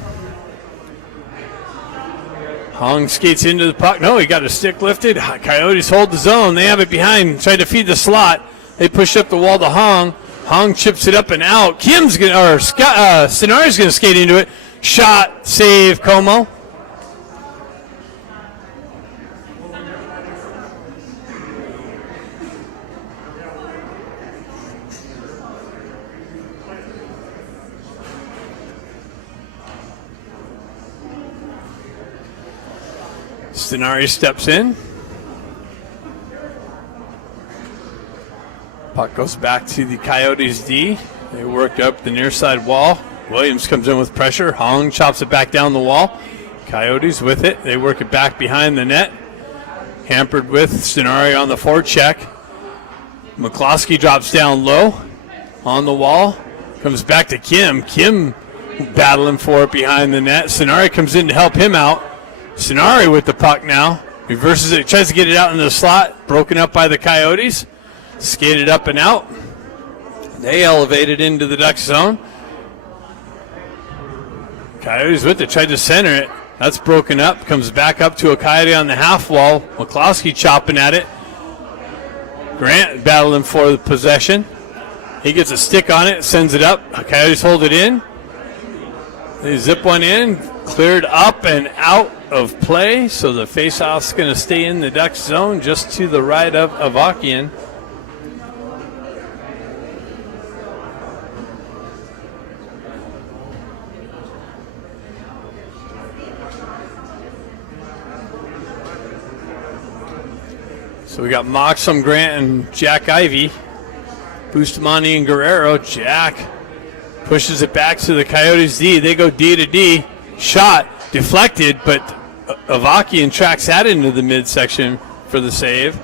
Hong skates into the puck. No, he got his stick lifted. Coyotes hold the zone. They have it behind. Tried to feed the slot. They push up the wall to Hong. Hong chips it up and out. Sonari's going to skate into it. Shot, save, Como. Stenari steps in. Puck goes back to the Coyotes D. They work up the near side wall. Williams comes in with pressure. Hong chops it back down the wall. Coyotes with it. They work it back behind the net. Hampered with Stenari on the forecheck. McCloskey drops down low on the wall. Comes back to Kim. Kim battling for it behind the net. Stenari comes in to help him out. Stenari with the puck now. Reverses it. Tries to get it out into the slot. Broken up by the Coyotes. Skated up and out. They elevate it into the Ducks zone. Coyotes with it. Tried to center it. That's broken up. Comes back up to a Coyote on the half wall. McCloskey chopping at it. Grant battling for the possession. He gets a stick on it. Sends it up. Coyotes hold it in. They zip one in. Cleared up and out of play. So the faceoff's going to stay in the Ducks zone just to the right of Avakian. So we got Moxham, Grant, and Jack Ivey. Bustamante and Guerrero. Jack pushes it back to the Coyotes D. They go D to D. Shot deflected, but Avakian tracks that into the midsection for the save.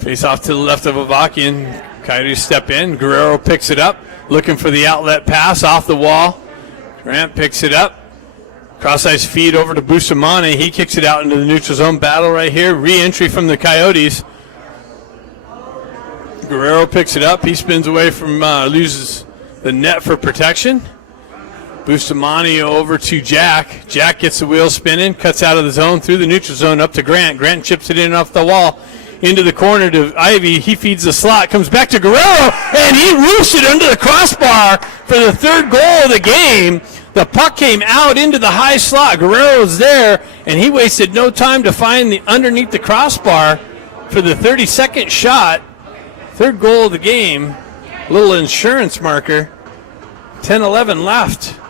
Face off to the left of Avakian. Coyotes step in. Guerrero picks it up. Looking for the outlet pass off the wall. Grant picks it up. Cross-ice feed over to Bustamante. He kicks it out into the neutral zone. Battle right here. Re-entry from the Coyotes. Guerrero picks it up. He spins away from, loses the net for protection. Bustamante over to Jack. Jack gets the wheel spinning. Cuts out of the zone through the neutral zone up to Grant. Grant chips it in off the wall. Into the corner to Ivy. He feeds the slot. Comes back to Guerrero. And he roofs it under the crossbar for the third goal of the game. The puck came out into the high slot. Guerrero's there. And he wasted no time to find the underneath the crossbar for the 32nd shot. Third goal of the game. Little insurance marker. 10-11 left.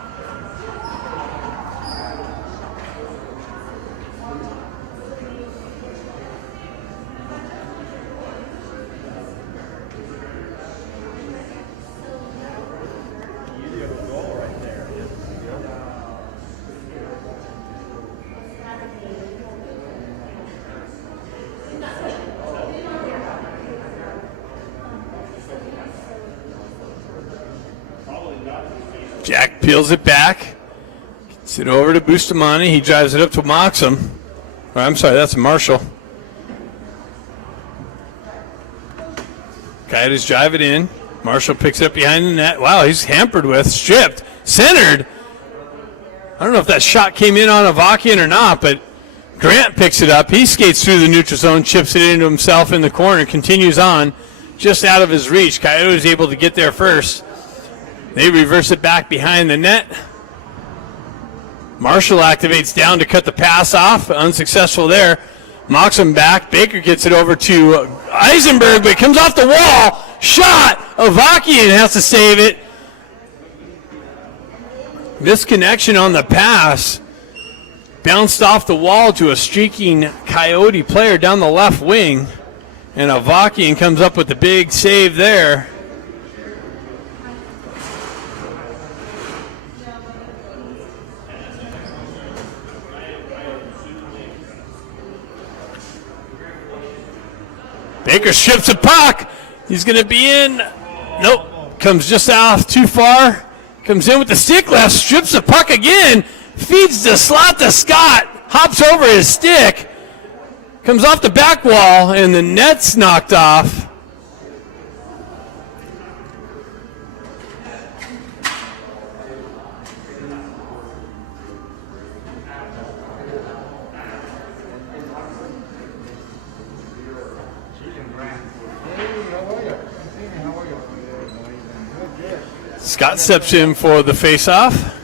Jack peels it back. Gets it over to Bustamante. He drives it up to Moxham. Or, I'm sorry, that's Marshall. Coyotes drive it in. Marshall picks it up behind the net. Wow, he's hampered with. Stripped. Centered. I don't know if that shot came in on Avakian or not, but Grant picks it up. He skates through the neutral zone, chips it into himself in the corner, continues on just out of his reach. Coyotes able to get there first. They reverse it back behind the net. Marshall activates down to cut the pass off. Unsuccessful there. Moxham back. Baker gets it over to Eisenberg, but it comes off the wall. Shot. Avakian has to save it. Misconnection on the pass. Bounced off the wall to a streaking Coyote player down the left wing. And Avakian comes up with the big save there. Baker strips the puck. He's going to be in. Nope. Comes just off too far. Comes in with the stick left. Strips the puck again. Feeds the slot to Scott. Hops over his stick. Comes off the back wall, and the net's knocked off. Scott steps in for the face-off.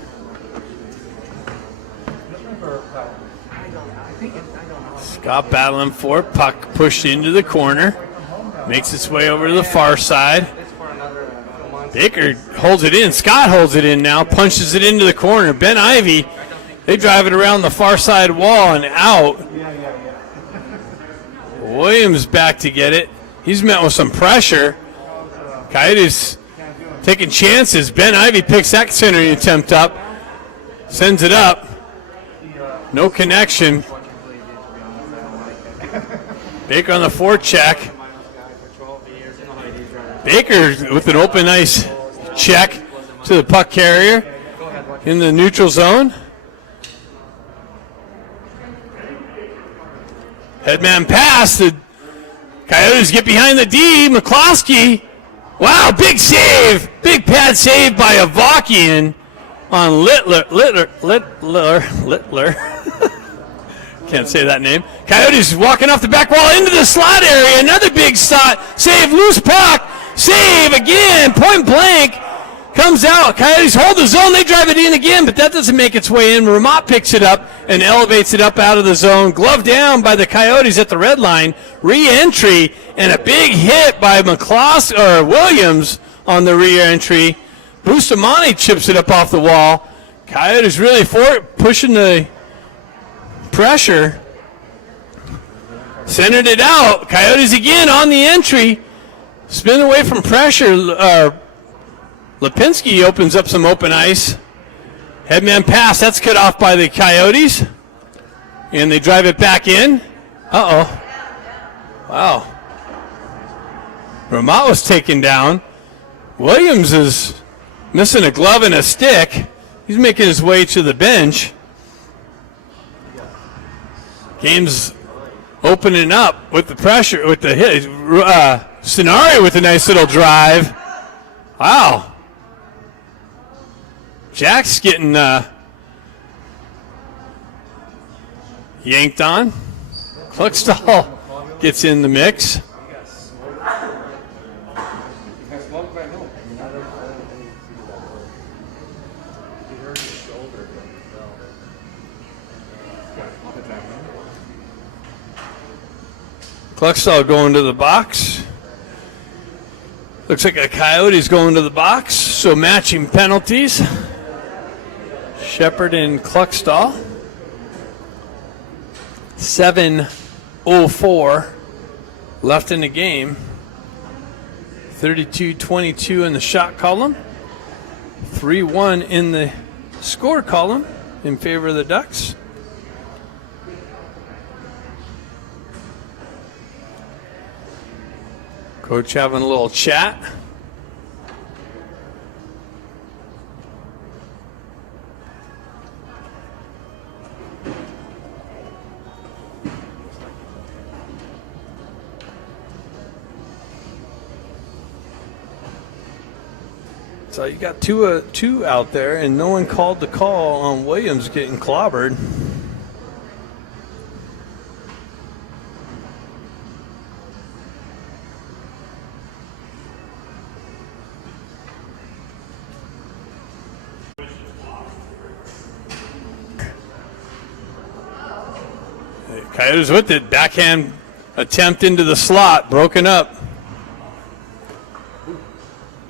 Scott battling for it. Puck pushed into the corner. Makes its way over to the far side. Baker holds it in. Scott holds it in now, punches it into the corner. Ben Ivy, they drive it around the far side wall and out. Williams back to get it. He's met with some pressure. Coyotes taking chances. Ben Ivy picks that centering attempt up, sends it up. No connection. Baker on the forecheck. Baker with an open ice check to the puck carrier in the neutral zone. Headman pass. The Coyotes get behind the D. McCloskey. Wow, big save. Big pad save by Avakian on Littler. Can't say that name. Coyotes walking off the back wall into the slot area. Another big shot. Save, loose puck. Save again. Point blank. Comes out. Coyotes hold the zone. They drive it in again, but that doesn't make its way in. Ramat picks it up and elevates it up out of the zone. Glove down by the Coyotes at the red line. Re-entry and a big hit by Williams on the re-entry. Bustamante chips it up off the wall. Coyotes really pushing the pressure. Centered it out. Coyotes again on the entry. Spin away from pressure. Lipinski opens up some open ice. Headman pass. That's cut off by the Coyotes. And they drive it back in. Uh-oh. Wow. Ramat was taken down. Williams is missing a glove and a stick. He's making his way to the bench. Game's opening up with the pressure, with the hit. Stenari with a nice little drive. Wow. Jack's getting yanked on. Cluckstall gets in the mix. Cluckstall going to the box. Looks like a Coyote's going to the box, so matching penalties. Shepard and Cluckstall. 7:04 left in the game. 32-22 in the shot column. 3-1 in the score column in favor of the Ducks. Coach having a little chat. So you got two out there, and no one called the call on Williams getting clobbered. Coyotes with it. Backhand attempt into the slot. Broken up.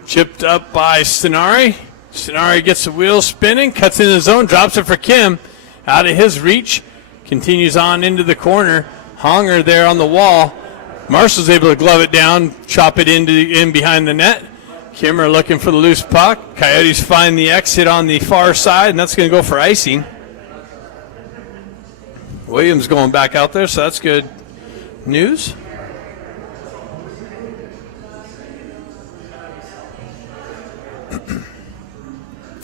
Chipped up by Stenari. Stenari gets the wheel spinning. Cuts in the zone. Drops it for Kim. Out of his reach. Continues on into the corner. Honger there on the wall. Marshall's able to glove it down. Chop it in behind the net. Kimmer looking for the loose puck. Coyotes find the exit on the far side, and that's going to go for icing. Williams going back out there, so that's good news.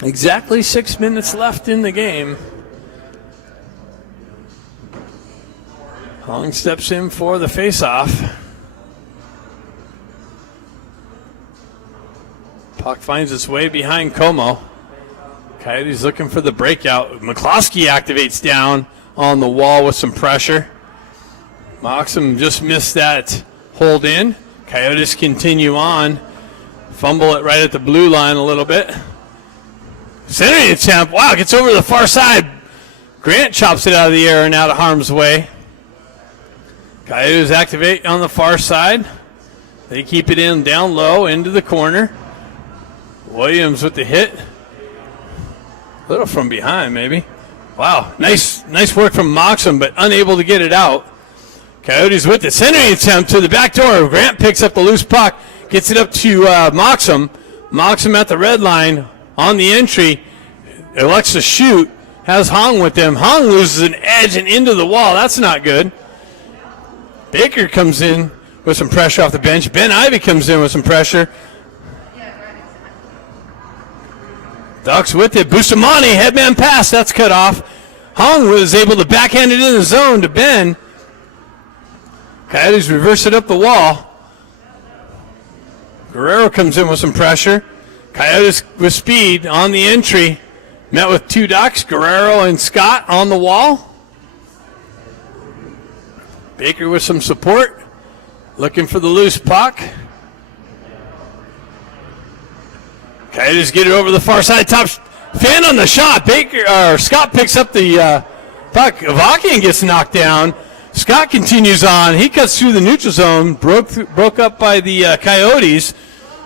Exactly 6 minutes left in the game. Hong steps in for the faceoff. Puck finds its way behind Como. Coyotes looking for the breakout. McCloskey activates down on the wall with some pressure. Moxham just missed that hold in. Coyotes continue on. Fumble it right at the blue line a little bit. Centering attempt. Wow, gets over the far side. Grant chops it out of the air and out of harm's way. Coyotes activate on the far side. They keep it in down low into the corner. Williams with the hit. A little from behind, maybe. Wow, nice work from Moxham, but unable to get it out. Coyotes with the centering attempt to the back door. Grant picks up the loose puck, gets it up to Moxham. Moxham at the red line on the entry. Elects to shoot. Has Hong with him. Hong loses an edge and into the wall. That's not good. Baker comes in with some pressure off the bench. Ben Ivey comes in with some pressure. Ducks with it. Bustamante, headman pass. That's cut off. Hong was able to backhand it in the zone to Ben. Coyotes reverse it up the wall. Guerrero comes in with some pressure. Coyotes with speed on the entry. Met with two Ducks. Guerrero and Scott on the wall. Baker with some support. Looking for the loose puck. Coyotes get it over the far side. Top fan on the shot. Scott picks up the puck. Avakian gets knocked down. Scott continues on. He cuts through the neutral zone. Broke up by the Coyotes.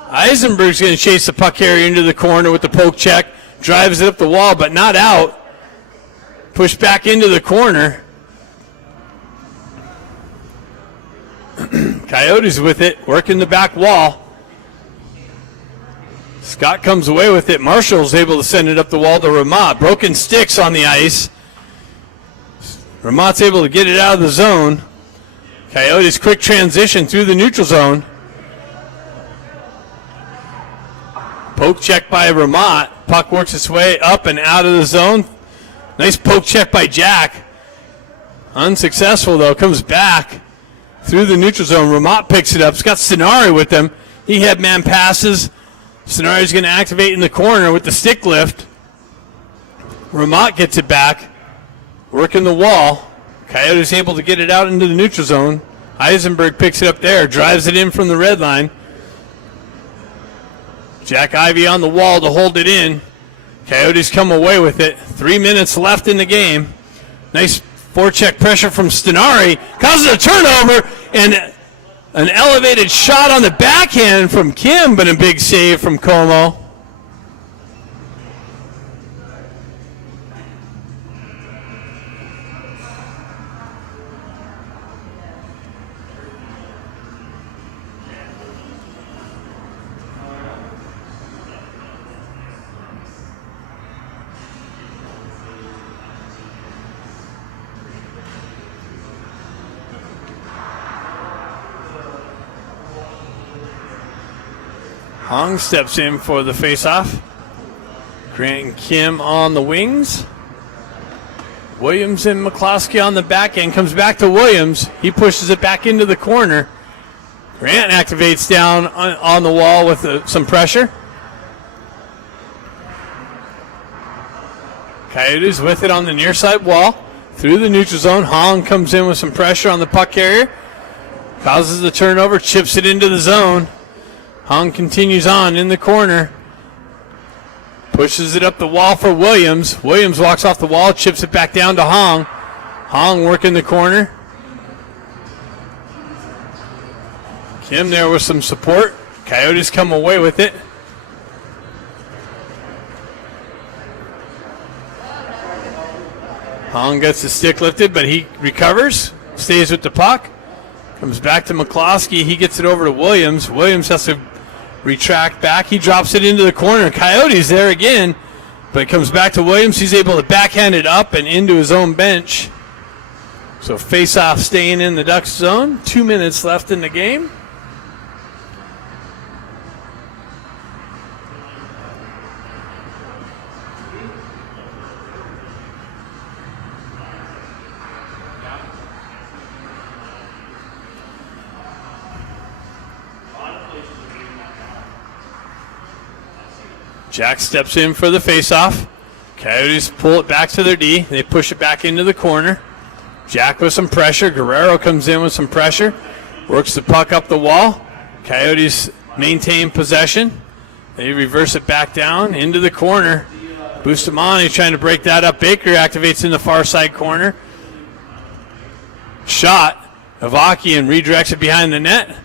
Eisenberg's going to chase the puck carrier into the corner with the poke check. Drives it up the wall, but not out. Pushed back into the corner. Coyotes with it, working the back wall. Scott comes away with it. Marshall's able to send it up the wall to Ramat. Broken sticks on the ice. Ramat's able to get it out of the zone. Coyotes quick transition through the neutral zone. Poke check by Ramat. Puck works its way up and out of the zone. Nice poke check by Jack. Unsuccessful though. Comes back through the neutral zone. Ramat picks it up. It's got Stenari with him. He had man passes. Stenari's going to activate in the corner with the stick lift. Ramat gets it back. Working the wall. Coyotes able to get it out into the neutral zone. Eisenberg picks it up there. Drives it in from the red line. Jack Ivey on the wall to hold it in. Coyotes come away with it. 3 minutes left in the game. Nice forecheck pressure from Stenari. Causes a turnover and an elevated shot on the backhand from Kim, but a big save from Como. Hong steps in for the faceoff. Grant and Kim on the wings. Williams and McCloskey on the back end. Comes back to Williams. He pushes it back into the corner. Grant activates down on the wall with some pressure. Coyotes with it on the near side wall. Through the neutral zone. Hong comes in with some pressure on the puck carrier. Causes the turnover. Chips it into the zone. Hong continues on in the corner. Pushes it up the wall for Williams. Williams walks off the wall, chips it back down to Hong. Hong working the corner. Kim there with some support. Coyotes come away with it. Hong gets the stick lifted, but he recovers. Stays with the puck. Comes back to McCloskey. He gets it over to Williams. Williams has to retract back. He drops it into the corner. Coyotes there again, but it comes back to Williams. He's able to backhand it up and into his own bench. So face-off staying in the Ducks zone. 2 minutes left in the game. Jack steps in for the faceoff. Coyotes pull it back to their D. They push it back into the corner. Jack with some pressure. Guerrero comes in with some pressure. Works the puck up the wall. Coyotes maintain possession. They reverse it back down into the corner. Bustamante trying to break that up. Baker activates in the far side corner. Shot. Avakian redirects it behind the net.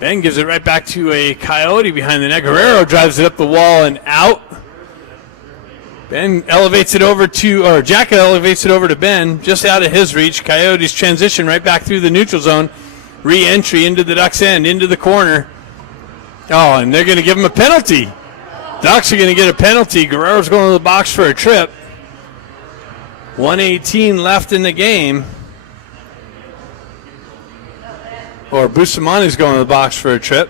Ben gives it right back to a Coyote behind the net. Guerrero drives it up the wall and out. Ben elevates it over to, or Jack elevates it over to Ben, just out of his reach. Coyotes transition right back through the neutral zone. Re-entry into the Ducks' end, into the corner. Oh, and they're going to give him a penalty. Ducks are going to get a penalty. Guerrero's going to the box for a trip. 1:18 left in the game. Or Bustamani's going to the box for a trip.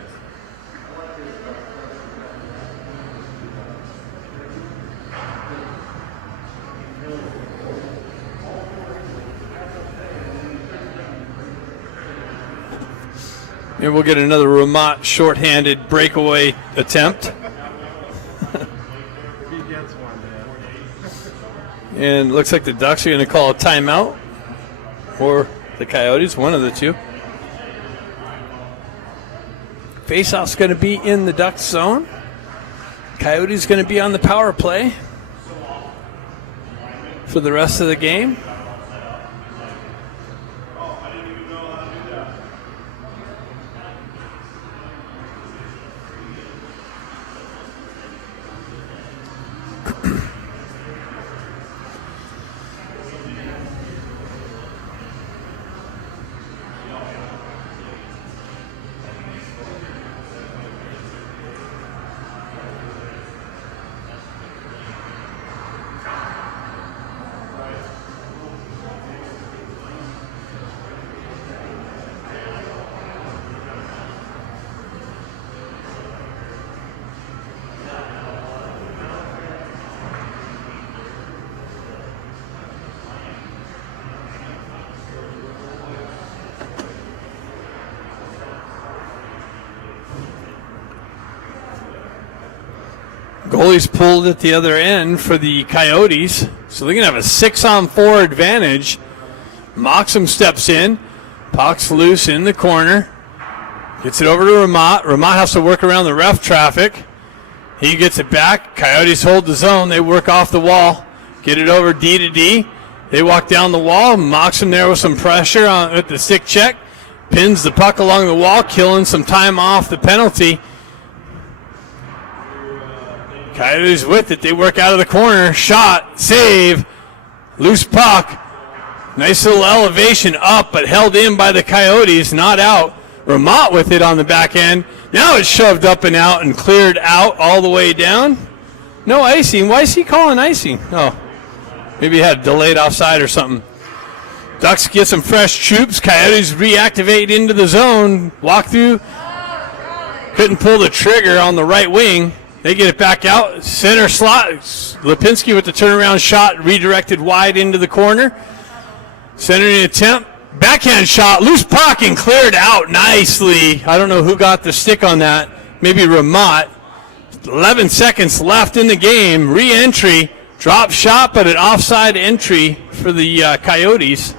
Maybe we'll get another Ramat shorthanded breakaway attempt. And looks like the Ducks are going to call a timeout. Or the Coyotes, one of the two. Faceoff's going to be in the Ducks zone. Coyotes going to be on the power play for the rest of the game. Goalie's pulled at the other end for the Coyotes, so they're going to have a 6-on-4 advantage. Moxham steps in. Puck's loose in the corner. Gets it over to Ramat. Ramat has to work around the ref traffic. He gets it back. Coyotes hold the zone. They work off the wall. Get it over D to D. They walk down the wall. Moxham there with some pressure at the stick check. Pins the puck along the wall, killing some time off the penalty. Coyotes with it. They work out of the corner. Shot. Save. Loose puck. Nice little elevation up, but held in by the Coyotes. Not out. Ramat with it on the back end. Now it's shoved up and out and cleared out all the way down. No icing. Why is he calling icing? Oh, maybe he had delayed offside or something. Ducks get some fresh troops. Coyotes reactivate into the zone. Walk through. Couldn't pull the trigger on the right wing. They get it back out. Center slot. Lipinski with the turnaround shot. Redirected wide into the corner. Centering attempt. Backhand shot. Loose puck and cleared out nicely. I don't know who got the stick on that. Maybe Ramat. 11 seconds left in the game. Re-entry. Drop shot, but an offside entry for the Coyotes.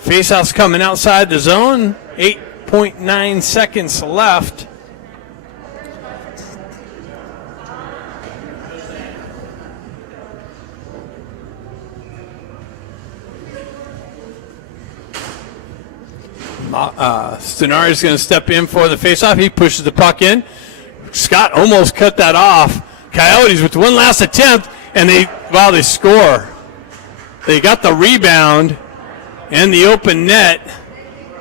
Faceoff's coming outside the zone. 8.9 seconds left. Stenari's going to step in for the faceoff. He pushes the puck in. Scott almost cut that off. Coyotes with one last attempt, and they score. They got the rebound and the open net,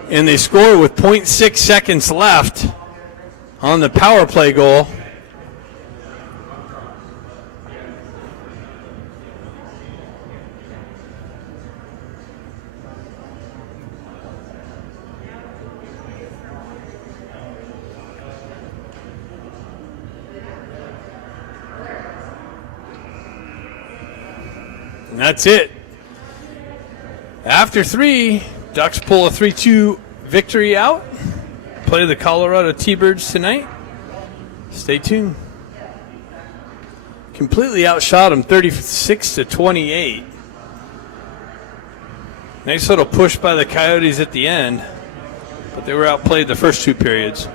and they score with 0.6 seconds left on the power play goal. And that's it. After 3, Ducks pull a 3-2 victory out. Play the Colorado T-Birds tonight. Stay tuned. Completely outshot them, 36-28. Nice little push by the Coyotes at the end, but they were outplayed the first 2 periods.